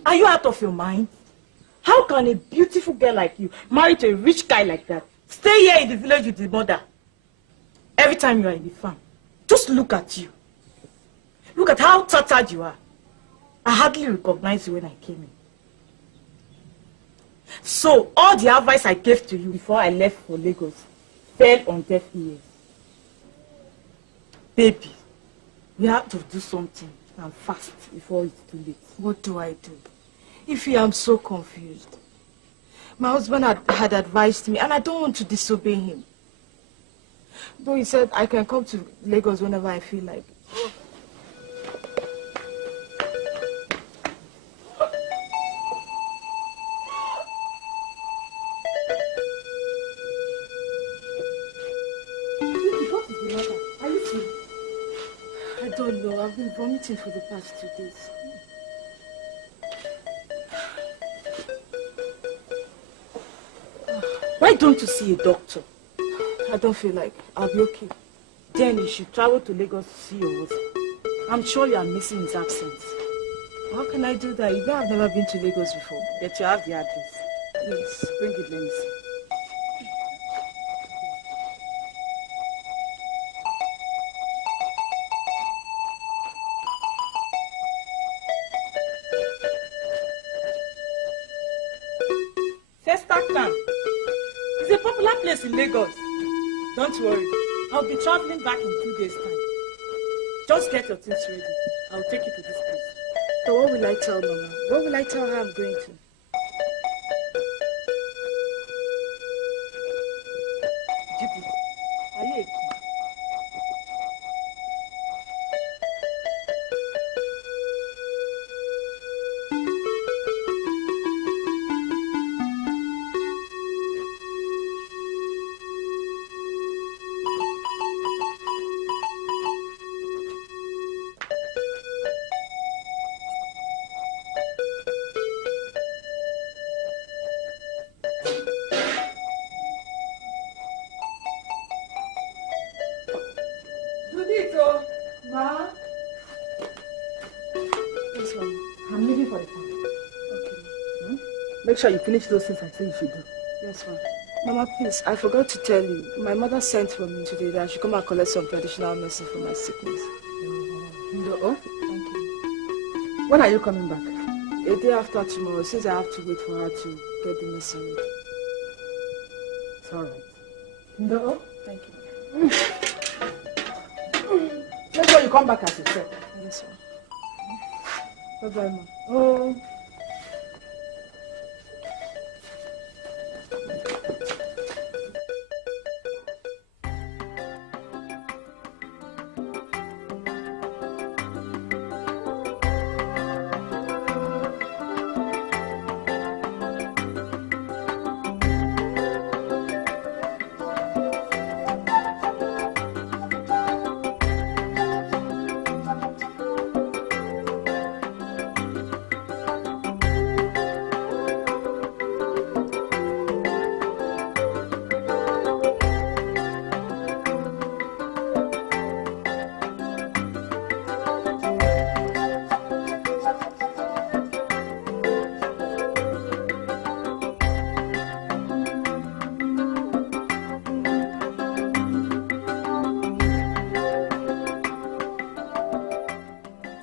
are you out of your mind? How can a beautiful girl like you marry to a rich guy like that? Stay here in the village with the mother. Every time you are in the farm, just look at you. Look at how tattered you are. I hardly recognized you when I came in. So, all the advice I gave to you before I left for Lagos fell on deaf ears. Baby, we have to do something and fast before it's too late. What do I do? Ify, I'm so confused. My husband had advised me and I don't want to disobey him. Though he said I can come to Lagos whenever I feel like it. I don't know. I've been vomiting for the past 2 days. Why don't you see a doctor? I don't feel like I'll be okay. Then you should travel to Lagos to see your husband. I'm sure you are missing his absence. How can I do that? You know I've never been to Lagos before. But you have the address. Yes. Bring it, let me see. It's a popular place in Lagos. Don't worry. I'll be traveling back in 2 days' time. Just get your things ready. I'll take you to this place. So what will I tell Mama? What will I tell her I'm going to? Judith, are you a kid? Yes, ma'am. I'm leaving for the farm. Okay. Make sure you finish those things I say you should do. Yes, ma'am. Mama, please, I forgot to tell you. My mother sent for me today that I should come and collect some traditional medicine for my sickness. Oh, thank you. When are you coming back? A day after tomorrow, since I have to wait for her to get the medicine ready. It's all right. No. Thank you. Make sure you come back as you said. Yes, ma'am. Bye-bye, ma'am. Oh.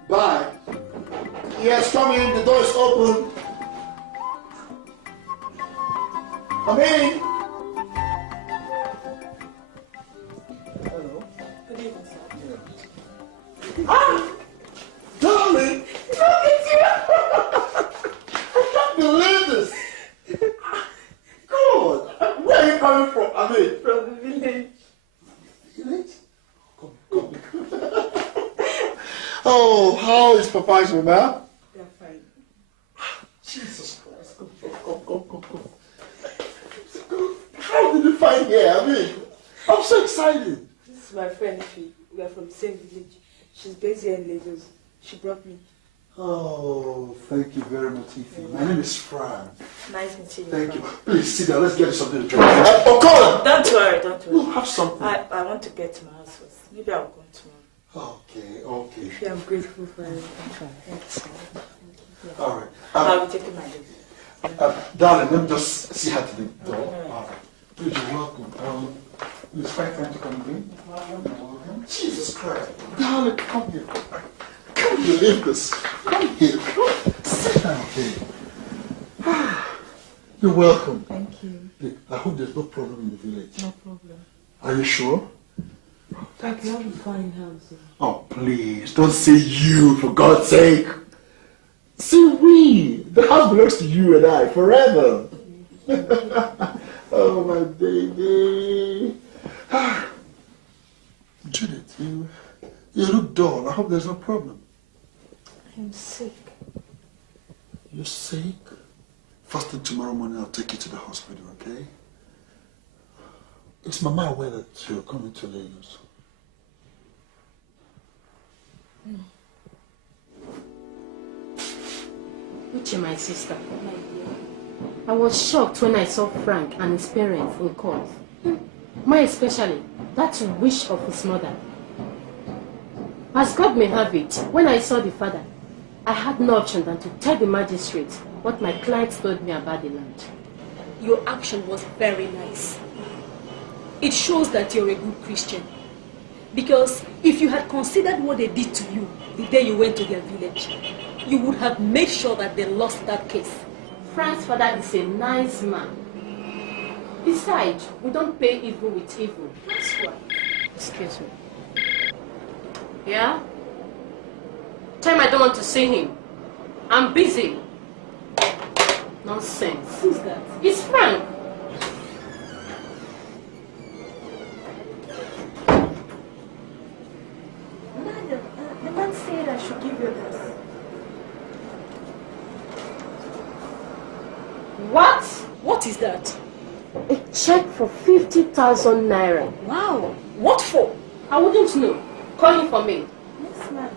Bye. Yes, come in. The door is open. Come in. Hello. Good evening, sir. Ah! Darling! Look at you! I can't believe this! God! Where are you coming from? I mean, From the village. Village? Come. Oh, how is Papa's mama? They're fine. Jesus Christ. Come. How did you find here? I mean, I'm so excited. This is my friend Ify. We are from the same village. She's based here in Lagos. She brought me. Oh, thank you very much, Ify. My name is Frank. Nice meeting you. Thank you. Please sit down. Let's get something to drink. Colin! Don't worry, don't worry. No, have something. I want to get to my house first. Maybe I'll come tomorrow. Okay. Ify, I'm grateful for everything. Thank you so much. Yeah. All right. I'll be taking my leave. Darling, let me just see her to the door. All right. Please, you're welcome. It's fine time to come in. Welcome. Jesus Christ. Darling, come here. I can't believe this. Come here. Sit down here. You're welcome. Thank you. Look, I hope there's no problem in the village. No problem. Are you sure? Thank you. Have a fine house. Oh, please, don't say you, for God's sake. Say we. The house belongs to you and I forever. Oh, my baby. Judith, you look dull. I hope there's no problem. I'm sick. You're sick? First thing tomorrow morning, I'll take you to the hospital, okay? Is Mama aware that you're coming to Lagos? Uche, my sister. I was shocked when I saw Frank and his parents in court. More especially, that wish of his mother. As God may have it, when I saw the father, I had no option than to tell the magistrate what my clients told me about the land. Your action was very nice. It shows that you're a good Christian. Because if you had considered what they did to you the day you went to their village, you would have made sure that they lost that case. Frank's father is a nice man. Besides, we don't pay evil with evil. That's why. Excuse me. Yeah? Tell him I don't want to see him. I'm busy. Nonsense. Who's that? It's Frank. Madam, the man said I should give you this. What? What is that? A check for 50,000 naira. Wow. What for? I wouldn't know. Call him for me. Yes, ma'am.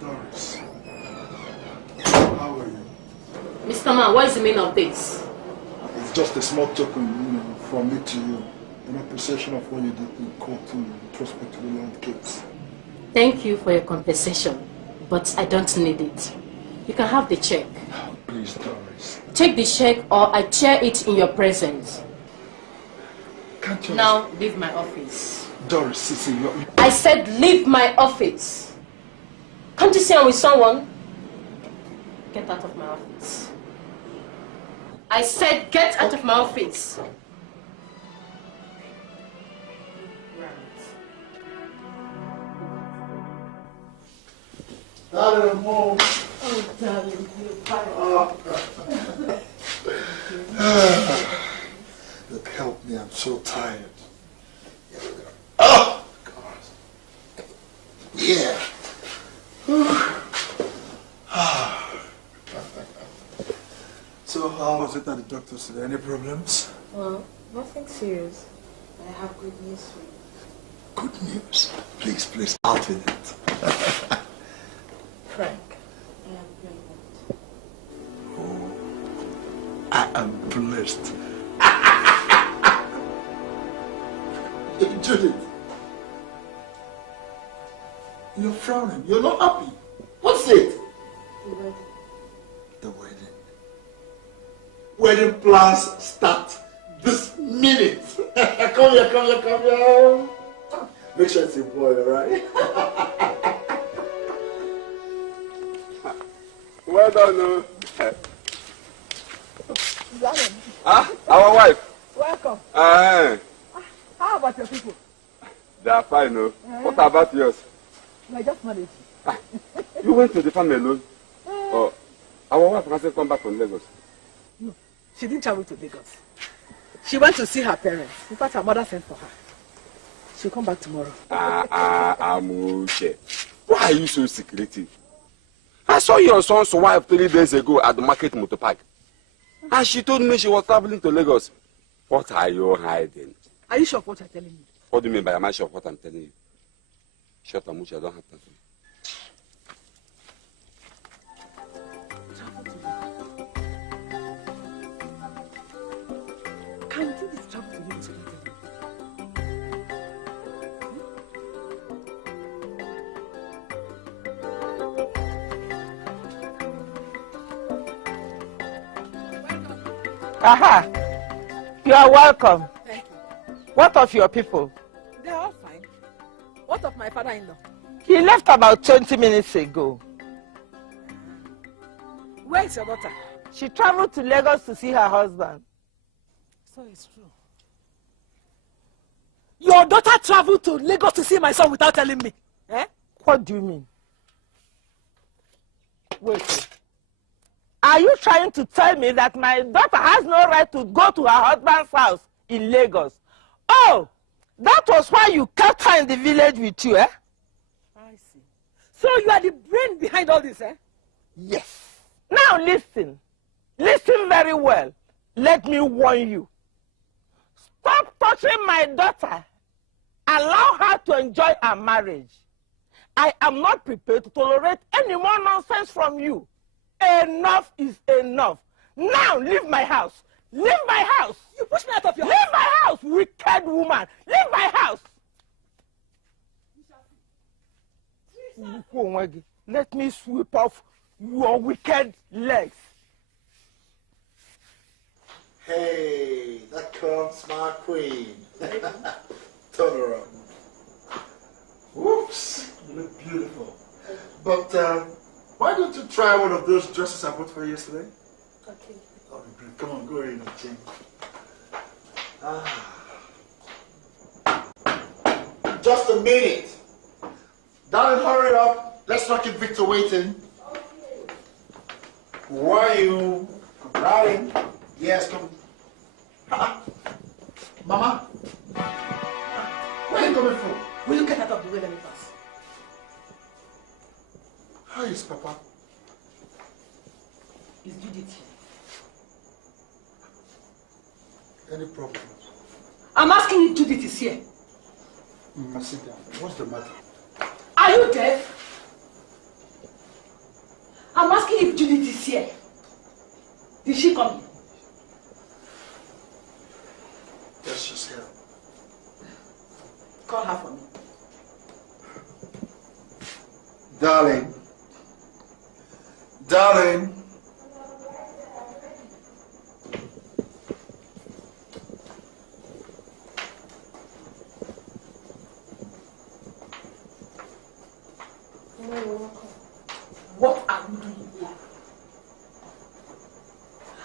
Doris, how are you? Mr. Man, what is the meaning of this? It's just a small token, from me to you. an appreciation of what you did in court with respect to the land case. Thank you for your compensation, but I don't need it. You can have the check. Oh, please, Doris. Take the check or I tear it in your presence. Can't you... Now leave my office. Doris, see, I said leave my office. Can't you see I'm with someone? Get out of my office. I said get out of my office. Darling, Mom. Oh, darling, you're fine. Look, help me, I'm so tired. Oh, God. Yeah. So how was it at the doctor's today? Any problems? Well, nothing serious. I have good news for you. Good news. Please, please, out with it. Frank, I am pregnant. I am blessed. Judith, you're frowning. You're not happy. What's it? The wedding. The wedding. Wedding plans start this minute. Come here, come here, come here. Make sure it's a boy, alright? Well done, our wife. Welcome. How about your people? They are fine, no? What about yours? I just managed. You went to the farm alone? Oh, our wife hasn't come back from Lagos. No, she didn't travel to Lagos. She went to see her parents. In fact, her mother sent for her. She'll come back tomorrow. Amuche. Why are you so secretive? I saw your son's wife 3 days ago at the market motor park. And she told me she was traveling to Lagos. What are you hiding? Are you sure of what you're telling me? What do you mean by am I sure of what I'm telling you? Shut up, Muchi, I don't have time for you. Can you do this travel to Lagos? Aha! You are welcome. Thank you. What of your people? They are all fine. What of my father-in-law? He left about 20 minutes ago. Where is your daughter? She traveled to Lagos to see her husband. So it's true. Your daughter traveled to Lagos to see my son without telling me? Eh? What do you mean? Wait. Are you trying to tell me that my daughter has no right to go to her husband's house in Lagos? Oh, that was why you kept her in the village with you, eh? I see. So you are the brain behind all this, eh? Yes. Now listen. Listen very well. Let me warn you. Stop touching my daughter. Allow her to enjoy her marriage. I am not prepared to tolerate any more nonsense from you. Enough is enough. Now leave my house. Leave my house. You push me out of your house. Leave my house, wicked woman. Leave my house. Let me sweep off your wicked legs. Hey, that comes my queen. Turn around. Whoops, you look beautiful. But why don't you try one of those dresses I bought for you yesterday? Okay. Oh, great. Come on, go in and change. Just a minute. Darling, hurry up. Let's not keep Victor waiting. Okay. Who are you? Darling. Yes, come. Mama. Where are you coming from? Will you get out of the way, let me pass? How is Papa? Is Judith here? Any problem? I'm asking if Judith is here. Sit down. What's the matter? Are you deaf? I'm asking if Judith is here. Did she come here? Yes, she's here. Call her for me. Darling. Darling. What are you doing here?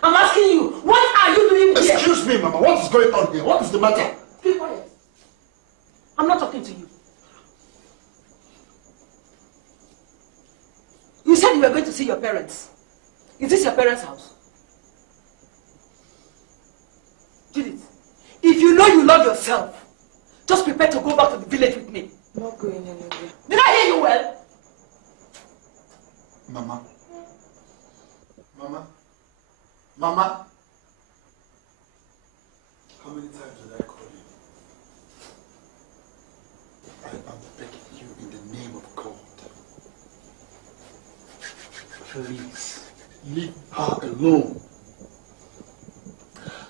I'm asking you, what are you doing here? Excuse me, Mama. What is going on here? What is the matter? Keep quiet. I'm not talking to you. You said you were going to see your parents. Is this your parents' house? Judith, if you know you love yourself, just prepare to go back to the village with me. I'm not going anywhere. Did I hear you well? Mama. Mama. Mama. How many times did I call you? I am begging you in the name of God. Please, leave her alone.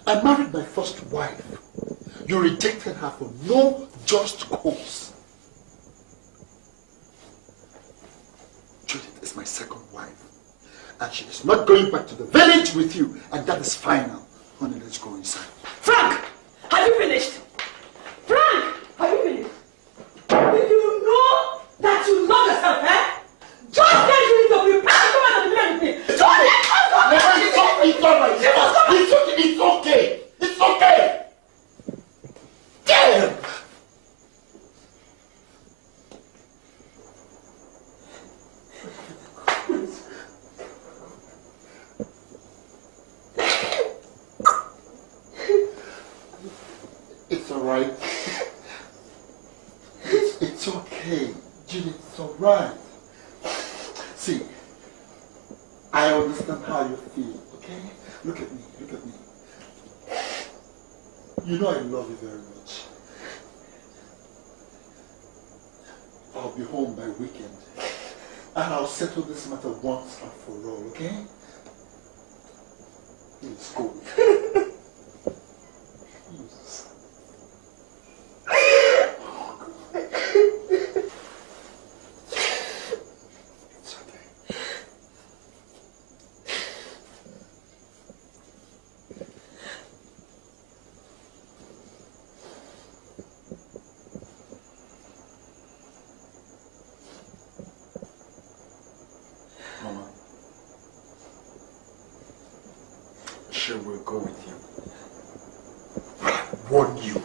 I married my first wife. You rejected her for no just cause. Judith is my second wife. And she is not going back to the village with you. And that is final. Honey, let's go inside. Frank! Have you finished? Frank! Have you finished? If you know that you love yourself, just tell you to be back to come and be with me. Don't let us go! It's all right. It's okay. It's okay. Damn! It's all right. It's okay. Judith, it's all right. See, I understand how you feel, okay? Look at me, look at me. You know I love you very much. I'll be home by weekend. And I'll settle this matter once and for all, okay? Please go. Jesus. She will go with you. But I warn you.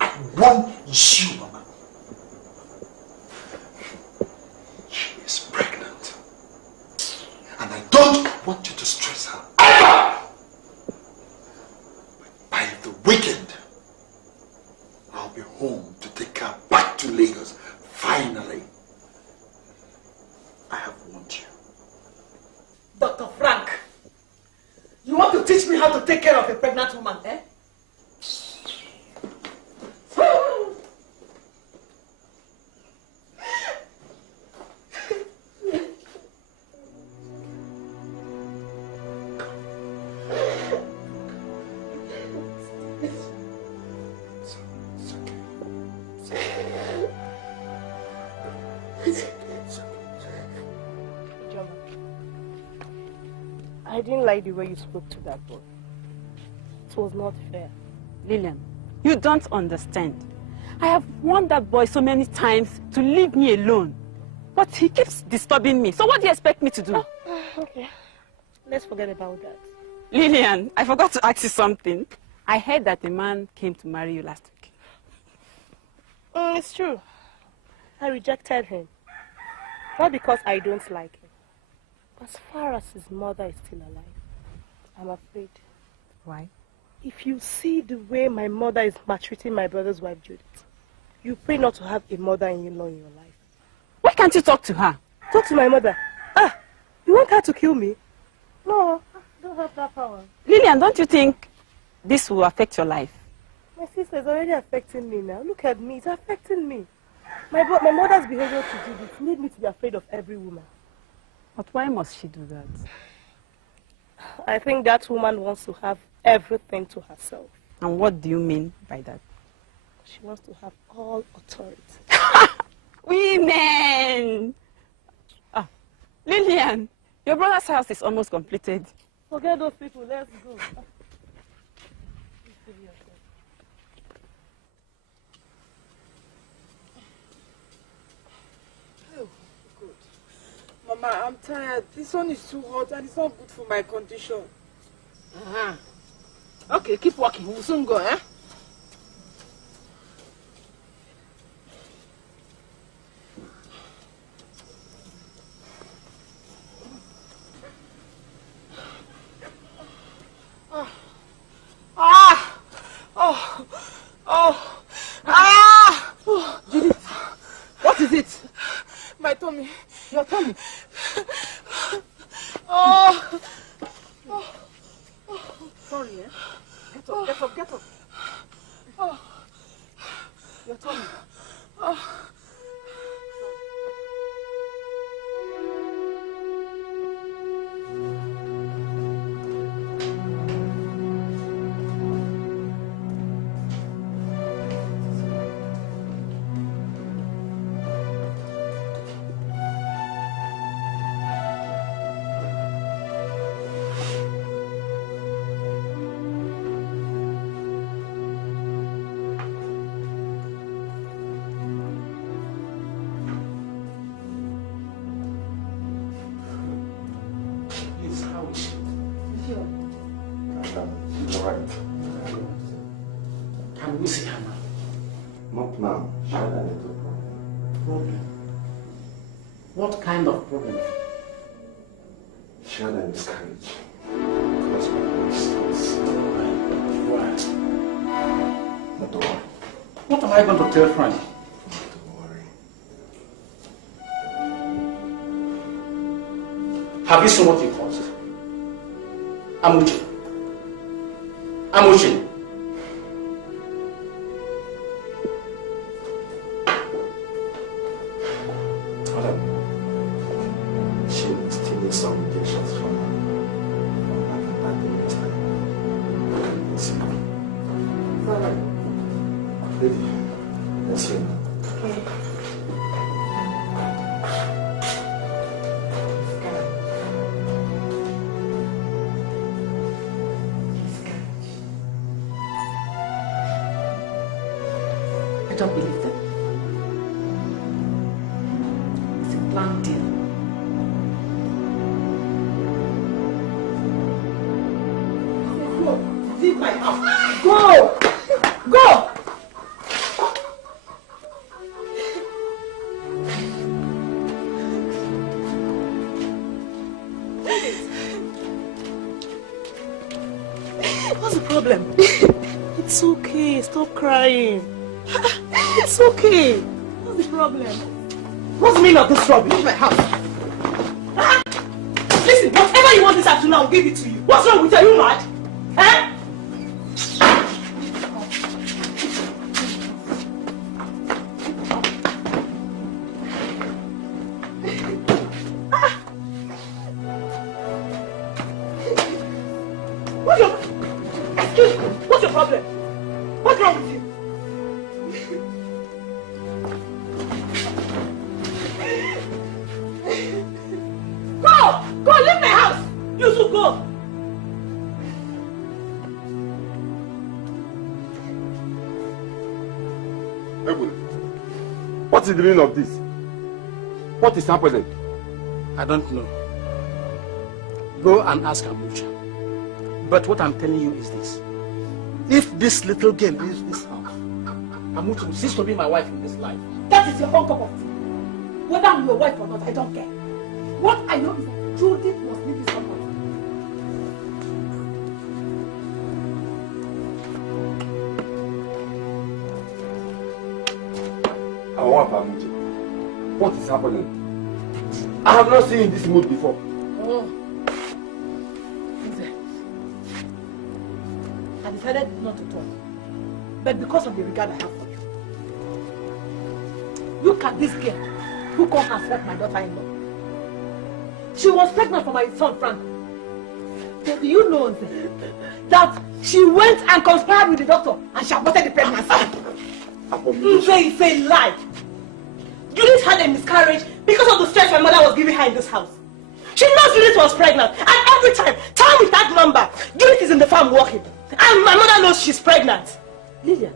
I warn you, Mama. She is pregnant. And I don't want you to stress her ever. But by the weekend, I'll be home to take her back to Lagos. Finally. I have warned you. Dr. Frank, you want to teach me how to take care of a pregnant woman, eh? I didn't like the way you spoke to that boy. It was not fair. Lillian, you don't understand. I have warned that boy so many times to leave me alone. But he keeps disturbing me. So what do you expect me to do? Oh, okay. Let's forget about that. Lillian, I forgot to ask you something. I heard that a man came to marry you last week. It's true. I rejected him. Not because I don't like him. As far as his mother is still alive, I'm afraid. Why? If you see the way my mother is maltreating my brother's wife, Judith, you pray not to have a mother-in-law in your life. Why can't you talk to her? Talk to my mother. Ah, you want her to kill me? No, I don't have that power. Lillian, don't you think this will affect your life? My sister is already affecting me now. Look at me, it's affecting me. My mother's behavior to Judith made me to be afraid of every woman. But why must she do that? I think that woman wants to have everything to herself. And what do you mean by that? She wants to have all authority. Women! Ah, Lillian, your brother's house is almost completed. Forget those people, let's go. Oh, good. Mama, I'm tired. This sun is too hot and it's not good for my condition. Okay, keep walking. We'll soon go, eh? Judith, what is it? My tummy. Your tummy. Sorry, eh? Get up, get up, get up. Your tummy. Can we see her now? Not now. She had a little Problem? What kind of problem? She had a miscarriage. Because my voice. Why? Not to worry. What am I going to tell Frank? Not to worry. Have you seen what you caused? Amuchi. Amuchi. She still needs some patience from her. Lady, let's see. Okay. I don't believe them. It's a planned deal. Go! Leave my house! Go! Go! What's the problem? It's okay. Stop crying. It's okay. What's the problem? What's the meaning of this rubbish? Leave my house! Listen, whatever you want this afternoon, I'll give it to you. What's wrong with you? Are you mad? Eh? Excuse me, what's your problem? What's wrong with you? Go! Go, leave my house! You should go! What is the meaning of this? What is happening? I don't know. Go and ask Amucha. But what I'm telling you is this. If this little girl leaves this house, Amucha will cease to be my wife in this life. That is your own cup of tea. Whether I'm your wife or not, I don't care. What I know is that Judith must leave this company. What is happening? I have not seen you in this mood before. Oh. Listen. I decided not to talk. But because of the regard I have for you. Look at this girl who called herself my daughter-in-law. She was pregnant for my son, Frank. But do you know that she went and conspired with the doctor and she aborted the pregnancy? It's a lie. Judith had a miscarriage because of the stress my mother was giving her in this house. She knows Judith was pregnant, and every time with that number, Judith is in the farm working, and my mother knows she's pregnant. Lillian,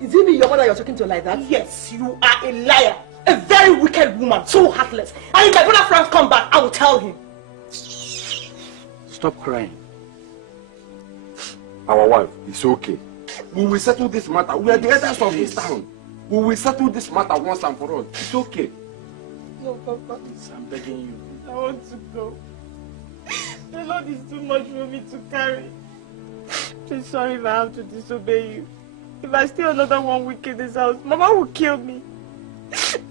is it me your mother you're talking to like that? Yes, you are a liar, a very wicked woman, so heartless. And if my brother Frank come back, I will tell him. Stop crying. Our wife, it's okay. We will settle this matter. We are the elders of this town. We will settle this matter once and for all. It's okay. No, Papa. I'm begging you. I want to go. The Lord is too much for me to carry. Please, sorry if I have to disobey you. If I stay another 1 week in this house, Mama will kill me.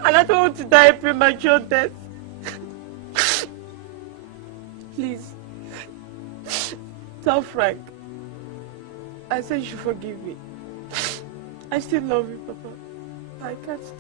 And I don't want to die a premature death. Please, tell Frank. I said you should forgive me. I still love you, Papa. I can't stay.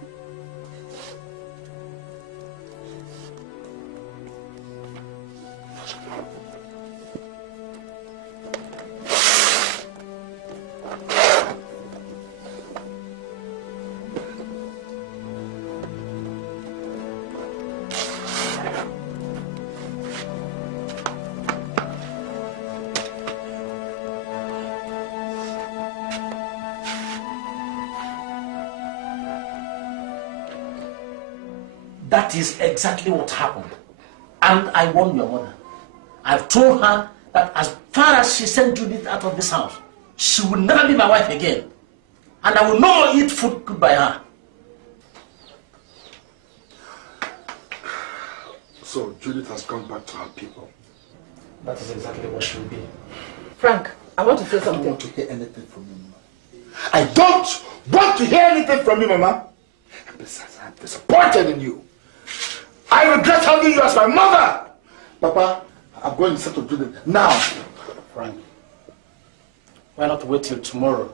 That is exactly what happened. And I warned your mother. I've told her that as far as she sent Judith out of this house, she will never be my wife again. And I will no more eat food cooked by her. So Judith has gone back to her people. That is exactly what she will be. Frank, I want to say something. I don't want to hear anything from you, Mama. I don't want to hear anything from you, Mama. And besides, I'm disappointed in you. I regret having you as my mother. Papa, I'm going to settle Judith now. Frank, why not wait till tomorrow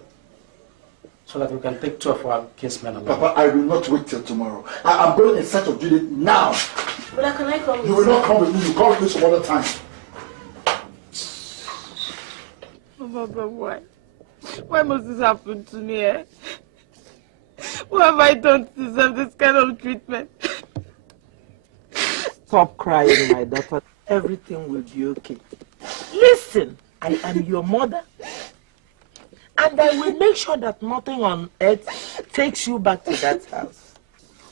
so that we can take 2 of our casemen along? Papa, I will not wait till tomorrow. I'm going in search of Judith now. But can I come with you? You will not come with me. You come with me some other time. Papa, why? Why must this happen to me, eh? What have I done to deserve this kind of treatment? Stop crying, my daughter. Everything will be okay. Listen, I am your mother. And I will make sure that nothing on earth takes you back to that house.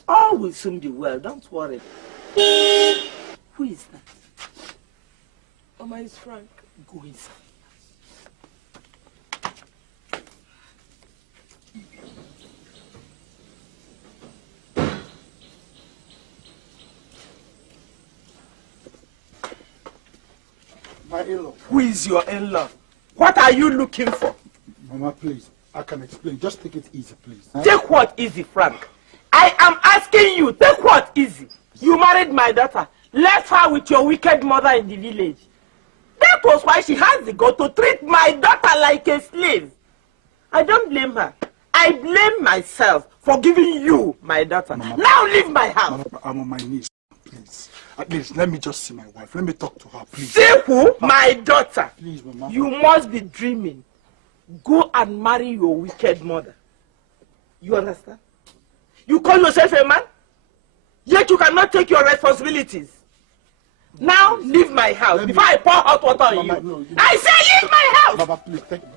All will soon be well, don't worry. Who is that? Mama, it's Frank. Go inside. My in-law. Who is your in-law? What are you looking for? Mama, please. I can explain. Just take it easy, please. Take what easy, Frank? I am asking you, take what easy? You married my daughter, left her with your wicked mother in the village. That was why she has the gall to treat my daughter like a slave. I don't blame her. I blame myself for giving you my daughter. Mama, now leave my house. Mama, I'm on my knees, please. At least let me just see my wife. Let me talk to her, please. See who? My daughter. Please, Mama. You must be dreaming. Go and marry your wicked mother. You understand? You call yourself a man, yet you cannot take your responsibilities. Now leave my house before I pour hot water on you. No, I say leave my house! Mama, please, take me.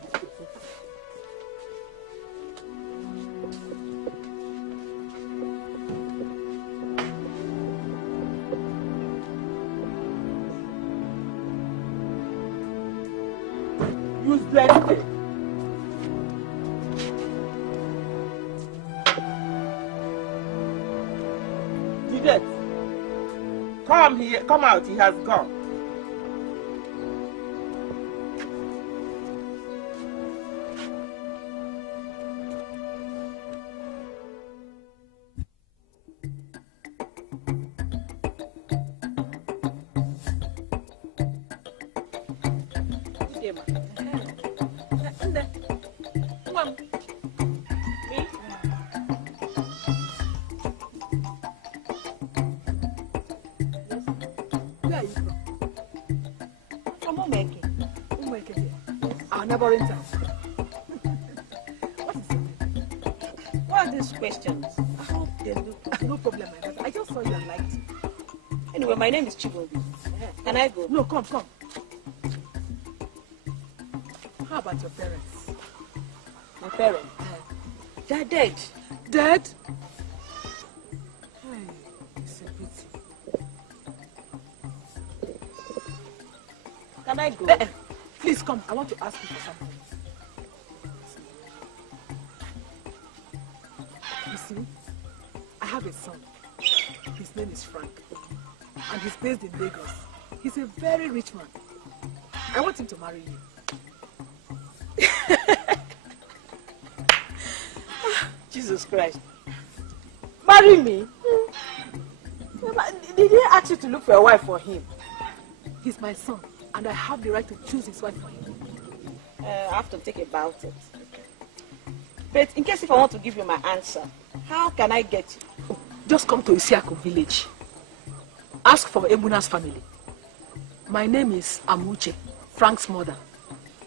Useless thing. Judith, come here, come out, he has gone. ask questions. Oh, yeah, no problem, my daughter. I just saw you and liked you. Anyway, my name is Chibobi. Can I go? No, come. How about your parents? My parents? They're dead. Dead? Hey, it's a pity. Can I go? Please come. I want to ask you for something. You see, I have a son. His name is Frank. And he's based in Lagos. He's a very rich man. I want him to marry you. Jesus Christ. Marry me? Did he ask you to look for a wife for him? He's my son, and I have the right to choose his wife for him. I have to think about it. But in case if I want to give you my answer, how can I get you? Just come to Isiako village. Ask for Ebuna's family. My name is Amuche, Frank's mother.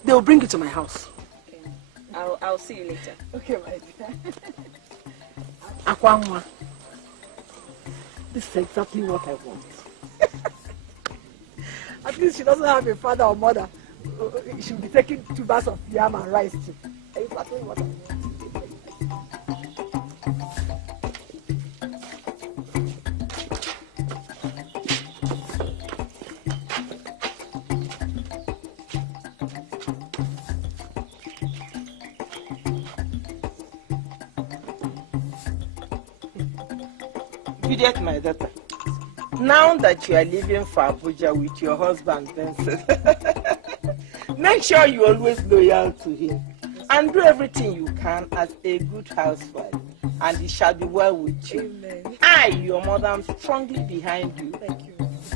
They will bring you to my house. Okay. I'll see you later. Okay, my dear. Akwangwa. This is exactly what I want. At least she doesn't have a father or mother. She'll be taking 2 bags of yam and rice too. Exactly what I want. Judith, my daughter, now that you are living for Abuja with your husband, Vincent, make sure you always loyal to him and do everything you can as a good housewife, and it shall be well with you. Amen. I, your mother, am strongly behind you. Thank you.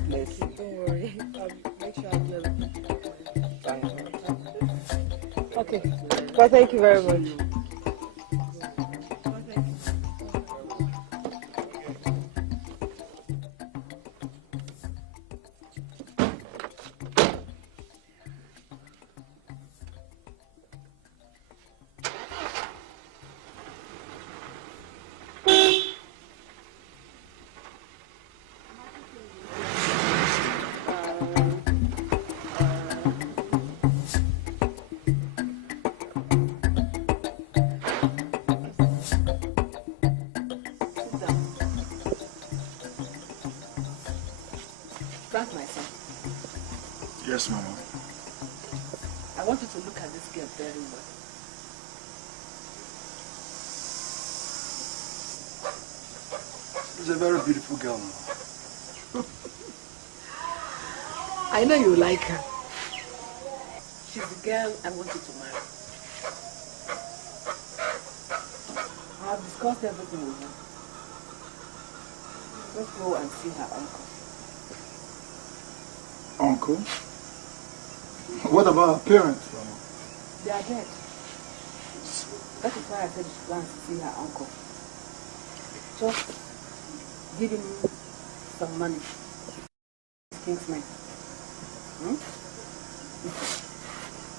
Bless you. Don't worry. I'll make sure I do everything. Okay. Well, thank you very much. Frank, my son. Yes, Mama. I want you to look at this girl very well. She's a very beautiful girl, Mama. I know you like her. She's the girl I want you to marry. I have discussed everything with her. Let's go and see her uncle. Uncle? What about her parents, Mama? They are dead. That is why I said you should go and see her uncle. Just give him some money. Kingsman.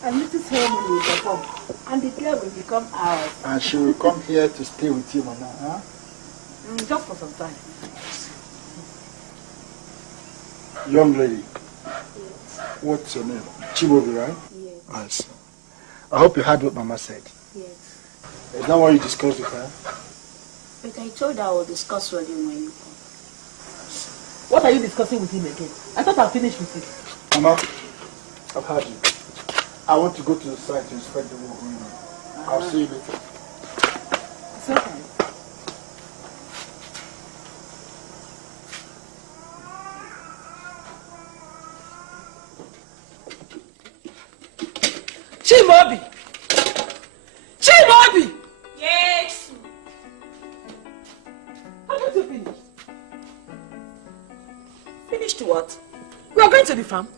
And Mrs. Hellman will perform. And the girl will become ours. And she will come here to stay with you, Mama, huh? Just for some time. Young lady. What's your name? Chibobi, right? Yes. I see. I hope you heard what Mama said. Yes. Is that what you discussed with her? But I told her I will discuss with him when you come. What are you discussing with him again? I thought I finished with it. Mama, I've heard you. I want to go to the site to inspect the work going on. I'll see you later. It's okay. Chibobi! Chibobi! Yes! Haven't you finished? Finished what? We are going to the farm.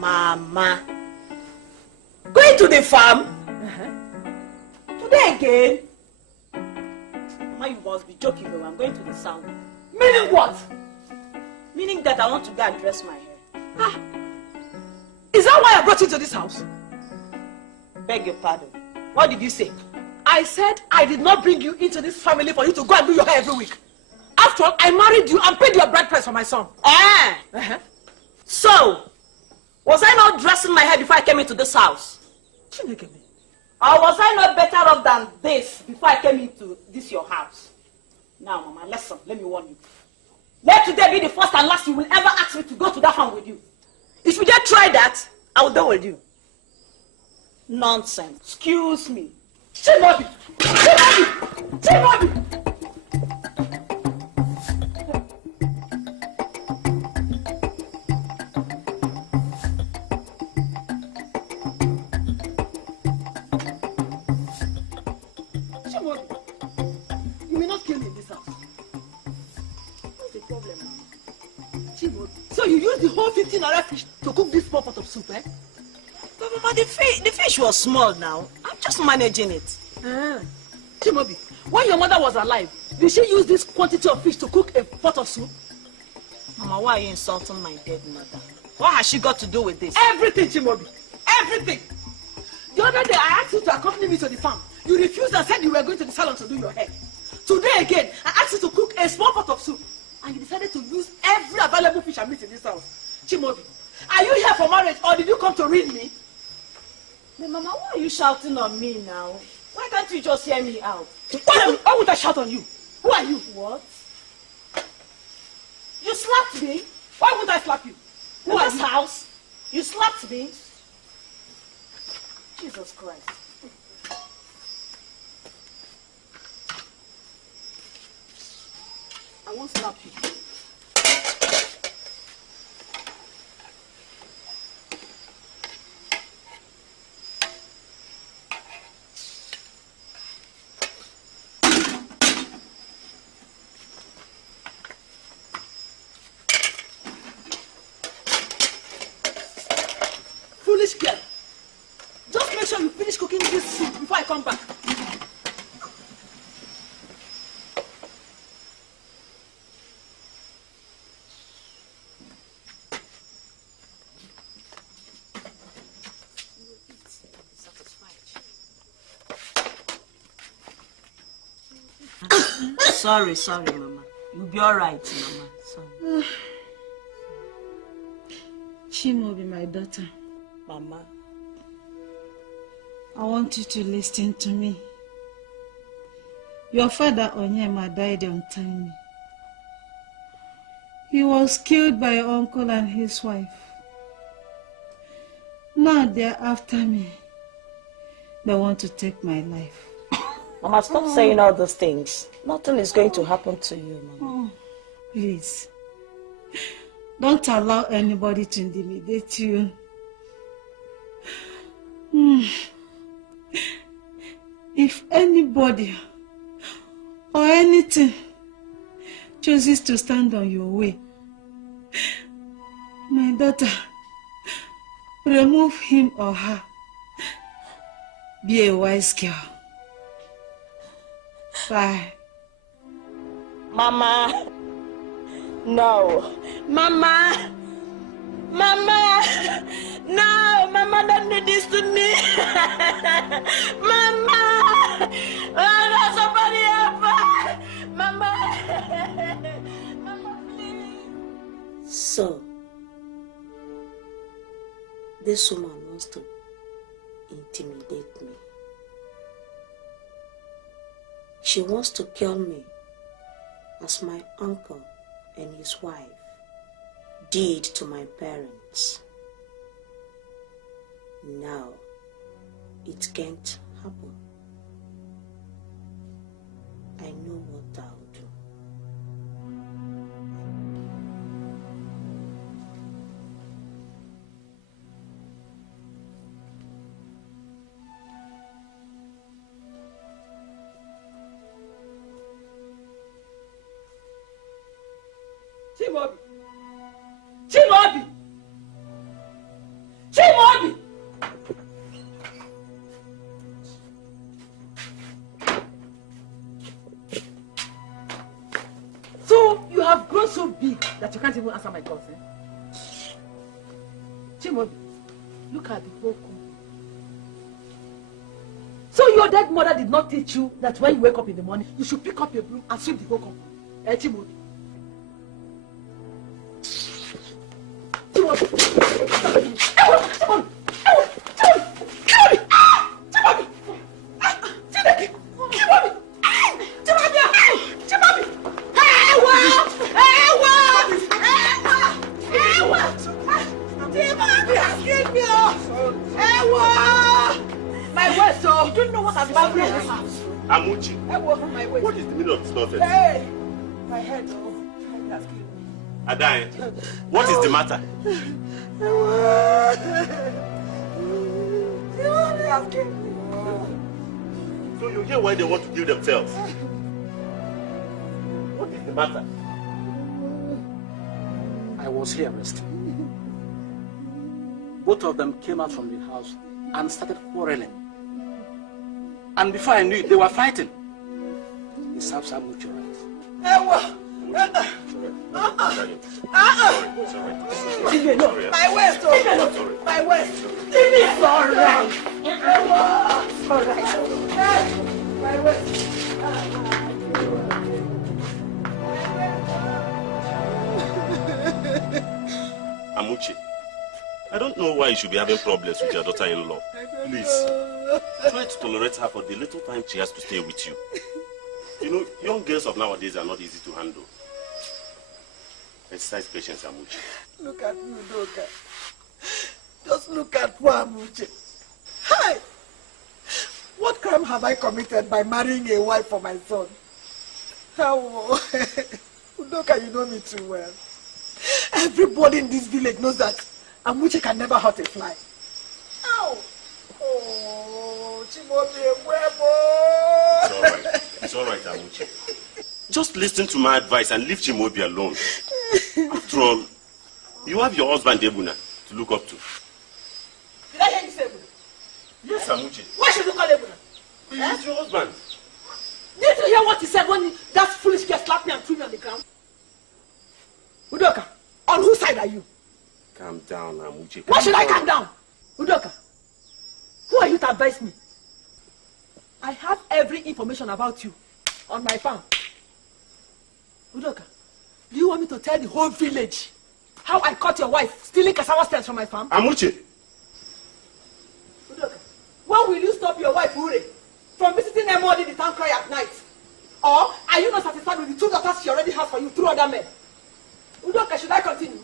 Mama. Going to the farm? Today again? Mama, you must be joking though. I'm going to the sound. Meaning what? Meaning that I want to go and dress my hair. Ah. Is that why I brought you to this house? Beg your pardon. What did you say? I said I did not bring you into this family for you to go and do your hair every week. After all, I married you and paid your bride price for my son. So, was I not dressing my hair before I came into this house? Or was I not better off than this before I came into this your house? Now, Mama, listen, let me warn you. Let today be the first and last you will ever ask me to go to that farm with you. If you dare try that, I will go with you. Nonsense. Excuse me. Chimobi! Chimobi! Chimobi! Chimobi! You may not kill me in this house. What's the problem, Mama? Chimobi, so you used the whole 15 naira fish to cook this small pot of soup, eh? But Mama, the fish was small now. I'm just managing it. Chimobi, when your mother was alive, did she use this quantity of fish to cook a pot of soup? Mama, why are you insulting my dead mother? What has she got to do with this? Everything, Chimobi. Everything. The other day, I asked you to accompany me to the farm. You refused and said you were going to the salon to do your hair. Today again, I asked you to cook a small pot of soup. And you decided to use every available fish and meat in this house. Chimobi, are you here for marriage or did you come to read me? But Mama, why are you shouting on me now? Why can't you just hear me out? Why would I shout on you? Who are you? What? You slapped me? Why would I slap you? In this house? You slapped me? Jesus Christ. I won't slap you. Foolish girl. Just make sure you finish cooking this soup before I come back. Sorry, Mama. You'll be all right, Mama. Sorry. Chimobi, my daughter. Mama. I want you to listen to me. Your father, Onyema, died untimely. He was killed by your uncle and his wife. Now they're after me. They want to take my life. Mama, stop saying all those things. Nothing is going to happen to you, Mama. Please. Don't allow anybody to intimidate you. If anybody or anything chooses to stand on your way, my daughter, remove him or her. Be a wise girl. Bye. Mama. No. Mama. Mama. No. Mama, don't do this to me. Mama. Oh, no, somebody help her. Mama. Mama, please. So, this woman wants to intimidate me. She wants to kill me as my uncle and his wife did to my parents. Now, it can't happen. I know what I'll do. Chimobi! Chimobi! Chimobi! So you have grown so big that you can't even answer my calls, eh? Chimobi, look at the whole company. So your dead mother did not teach you that when you wake up in the morning, you should pick up your broom and sweep the whole company. Chimobi. Amuchi, what is the meaning of this nonsense? Hey, my head, oh, has killed me. Adain, what is the matter? So you hear why they want to kill themselves? What is the matter? I was here resting. Both of them came out from the house and started quarreling. And before I knew it, they were fighting. It serves Amuchi right. Leave me alone. My waist, oh. My waist. Leave me alone. All right. My waist. Amuchi, I don't know why you should be having problems with your daughter-in-law. Please, try to tolerate her for the little time she has to stay with you. You know, young girls of nowadays are not easy to handle. Exercise patience, Amuchi. Look at you, Doka. Just look at poor Amuchi. Hi! What crime have I committed by marrying a wife for my son? Oh, Udoka, you know me too well. Everybody in this village knows that Amuchi can never hurt a fly. Ow! Oh, Chimobi, It's all right, Amuchi. Just listen to my advice and leave Chimobi alone. After all, you have your husband, Ebuna, to look up to. Did I hear you say Ebuna? Yes, Amuchi. Why should you call Ebuna? He's your husband. Did you hear what he said when that foolish girl slapped me and threw me on the ground? Udoka, on whose side are you? Calm down, Amuchi. Why should I calm down? Udoka, who are you to advise me? I have every information about you on my farm. Udoka, do you want me to tell the whole village how I caught your wife stealing cassava stems from my farm? Amuchi! Udoka, when will you stop your wife, Ure, from visiting Emodi the town cry at night? Or are you not satisfied with the 2 daughters she already has for you through other men? Udoka, should I continue?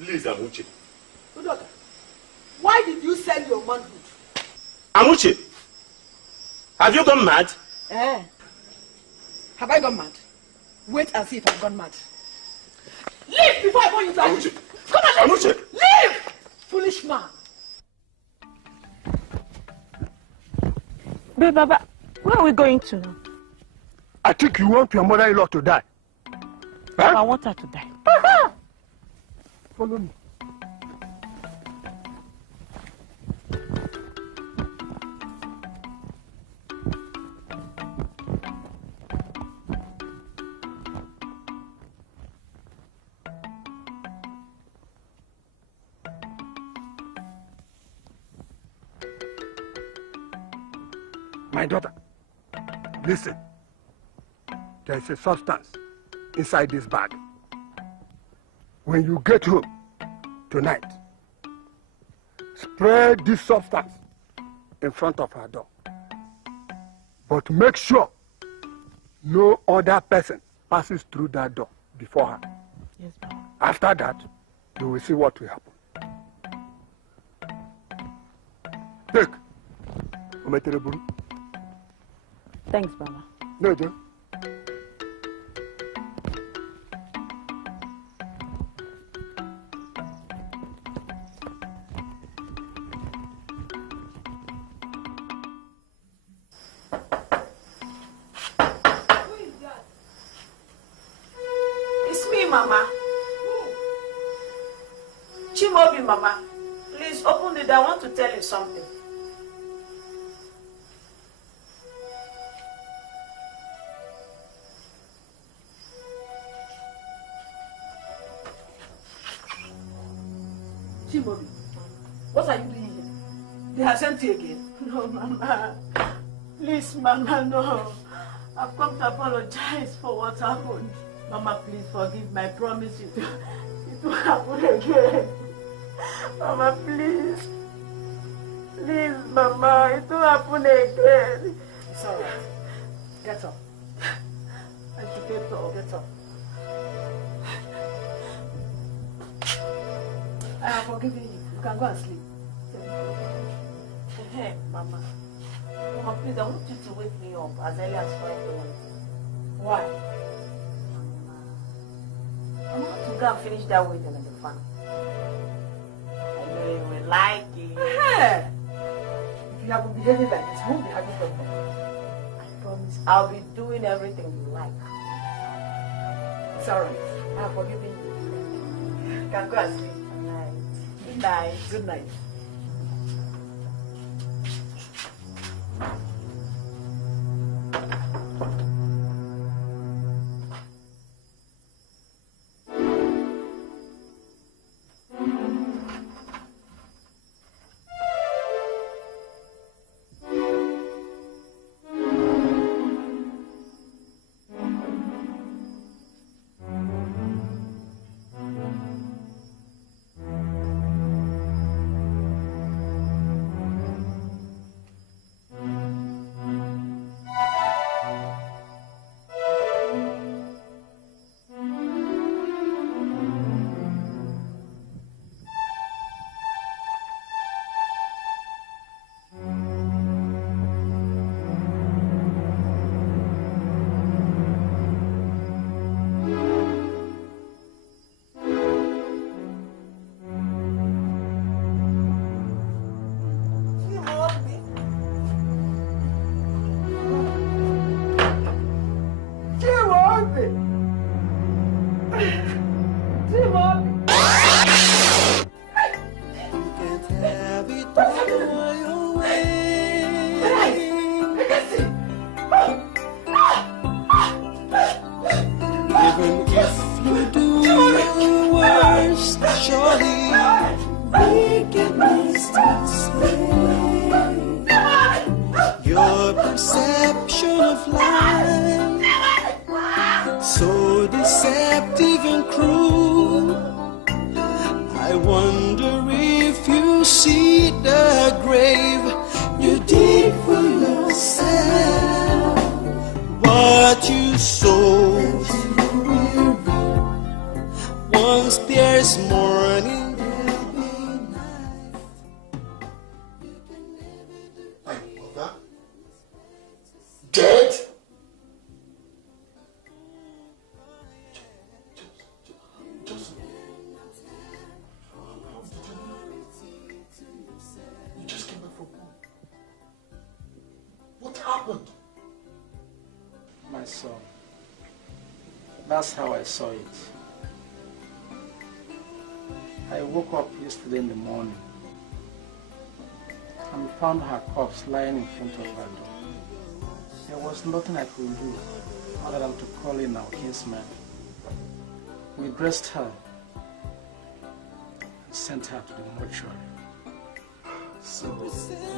Please, Amuchi. Udoka, why did you sell your manhood? Amuchi! Have you gone mad? Eh? Have I gone mad? Wait and see if I've gone mad. Leave before I burn you to Amuchi. Come on, Amuchi! Leave! Foolish man. Babe, Baba, where are we going to now? I think you want your mother-in-law to die. Huh? I want her to die. Follow me. My daughter, listen. There is a substance inside this bag. When you get home tonight, spread this substance in front of her door. But make sure no other person passes through that door before her. Yes, Baba. After that, you will see what will happen. Take. Ometereburu. Thanks, Baba. No, dear. It's me, Mama. Chimobi, Mama. Please open the door. I want to tell you something. Chimobi, what are you doing here? They have sent you again. No, Mama. Please, Mama, no. I've come to apologize for what happened. Mama, please forgive my promise. It will happen again. Mama, please. Please, Mama, it will happen again. It's all right. Get up. I should get up. Get up. I have forgiven you. You can go and sleep. Hey, Mama. Mama, please, I want you to wake me up as early as 5 a.m. Why? I want to go and finish that wedding in the farm. I know you will like it. Hey! If you have been behaving like this, you won't be having problems. I promise I'll be doing everything you like. It's alright. I have forgiven you. You can go and sleep. Good night. Good night. That's how I saw it. I woke up yesterday in the morning and found her corpse lying in front of her door. There was nothing I could do other than to call in our kinsman. We dressed her and sent her to the mortuary. So,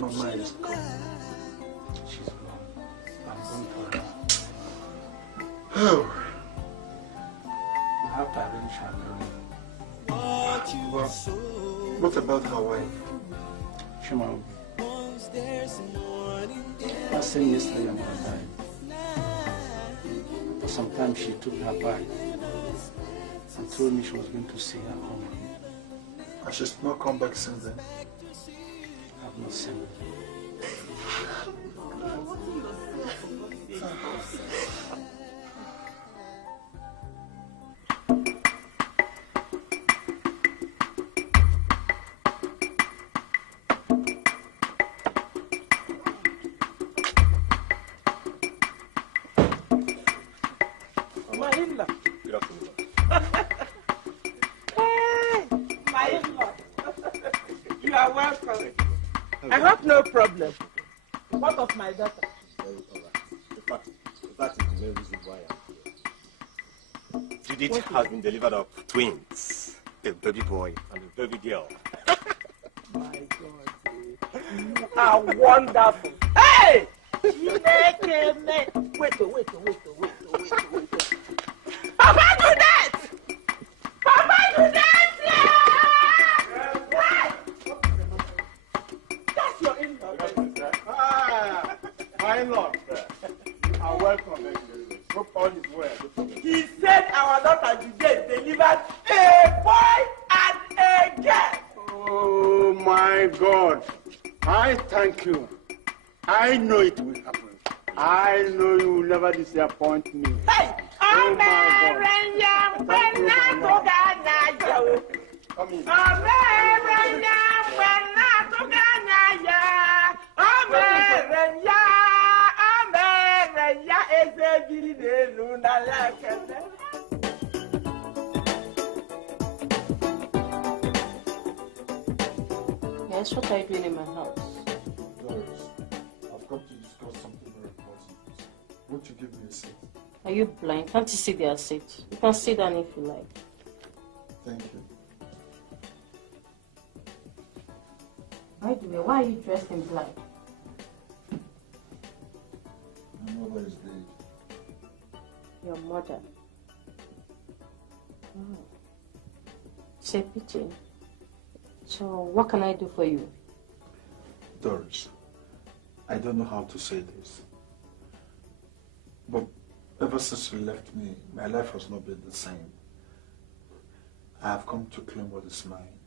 Mama is gone. She's gone. I'm going for her. Oh. We have to arrange her burial. Well, what about her wife? Shema. I seen yesterday when I died. For some time she took her back and told me she was going to see her home. And she's not come back since then? I've not seen her. Problem. What of my daughter? That is the main reason why I'm here. Judith has been delivered of twins, a baby boy and a baby girl. My God, you are wonderful. Hey! Wait. Papa, do that! Papa, do that! That's your in-law. My in-law, are welcome. Hope all is well. He said our daughter Judith delivered a boy and a girl. Oh my God. I thank you. I know it will happen. I know you will never disappoint me. Hey! Oh my God. Come in. Yes, what are you doing in my house? Doris, I've come to discuss something very important. Won't you give me a seat? Are you blind? Can't you see their seat? You can sit down if you like. Thank you. By the way, why are you dressed in black? My mother is dead. Your mother? Oh. It's a pity. So, what can I do for you? Doris, I don't know how to say this, but ever since you left me, my life has not been the same. I have come to claim what is mine.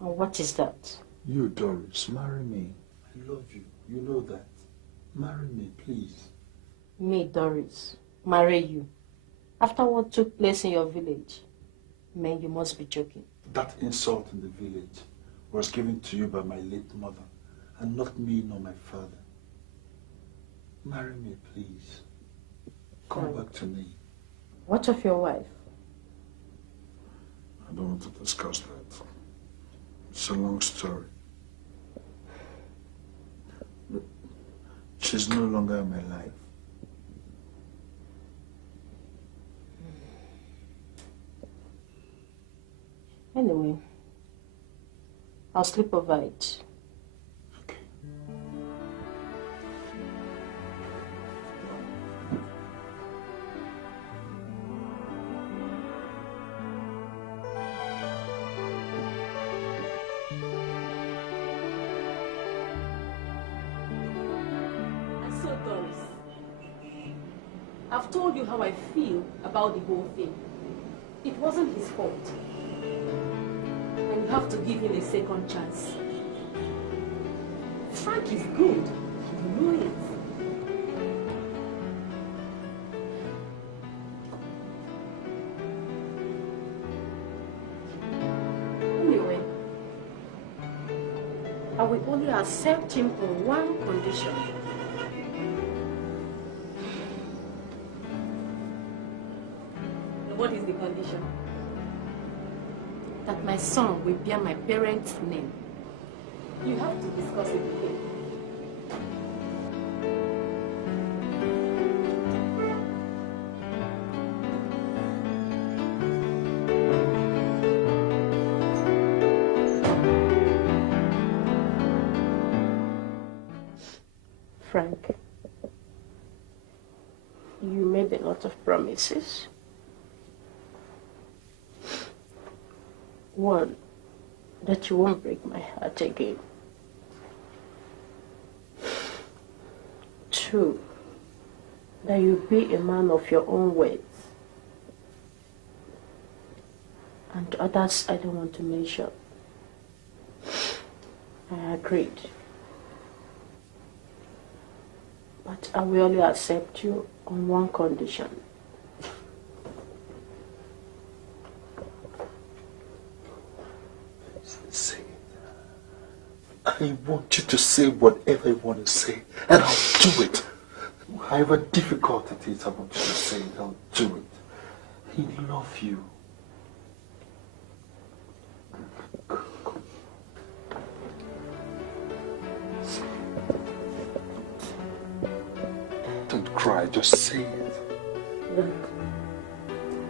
And what is that? You, Doris, marry me. I love you. You know that. Marry me, please. Me, Doris, marry you? After what took place in your village? Man, you must be joking. That insult in the village was given to you by my late mother, and not me nor my father. Marry me, please. Come back to me. What of your wife? I don't want to discuss that. It's a long story. But she's no longer in my life. Anyway, I'll sleep over it. Okay. And so, Doris, I've told you how I feel about the whole thing. It wasn't his fault. And you have to give him a second chance. Frank is good. You know it. Anyway, I will only accept him on one condition. What is the condition? That my son will bear my parents' name. You have to discuss it with him. Frank, you made a lot of promises. One, that you won't break my heart again. Two, that you'll be a man of your own words. And others I don't want to mention. I agreed. But I will only accept you on one condition. Say it. I want you to say whatever you want to say, and I'll do it. However difficult it is, I want you to say it, I'll do it. I love you. Don't cry, just say it. Look,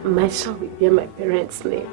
my son will bear my parents' name.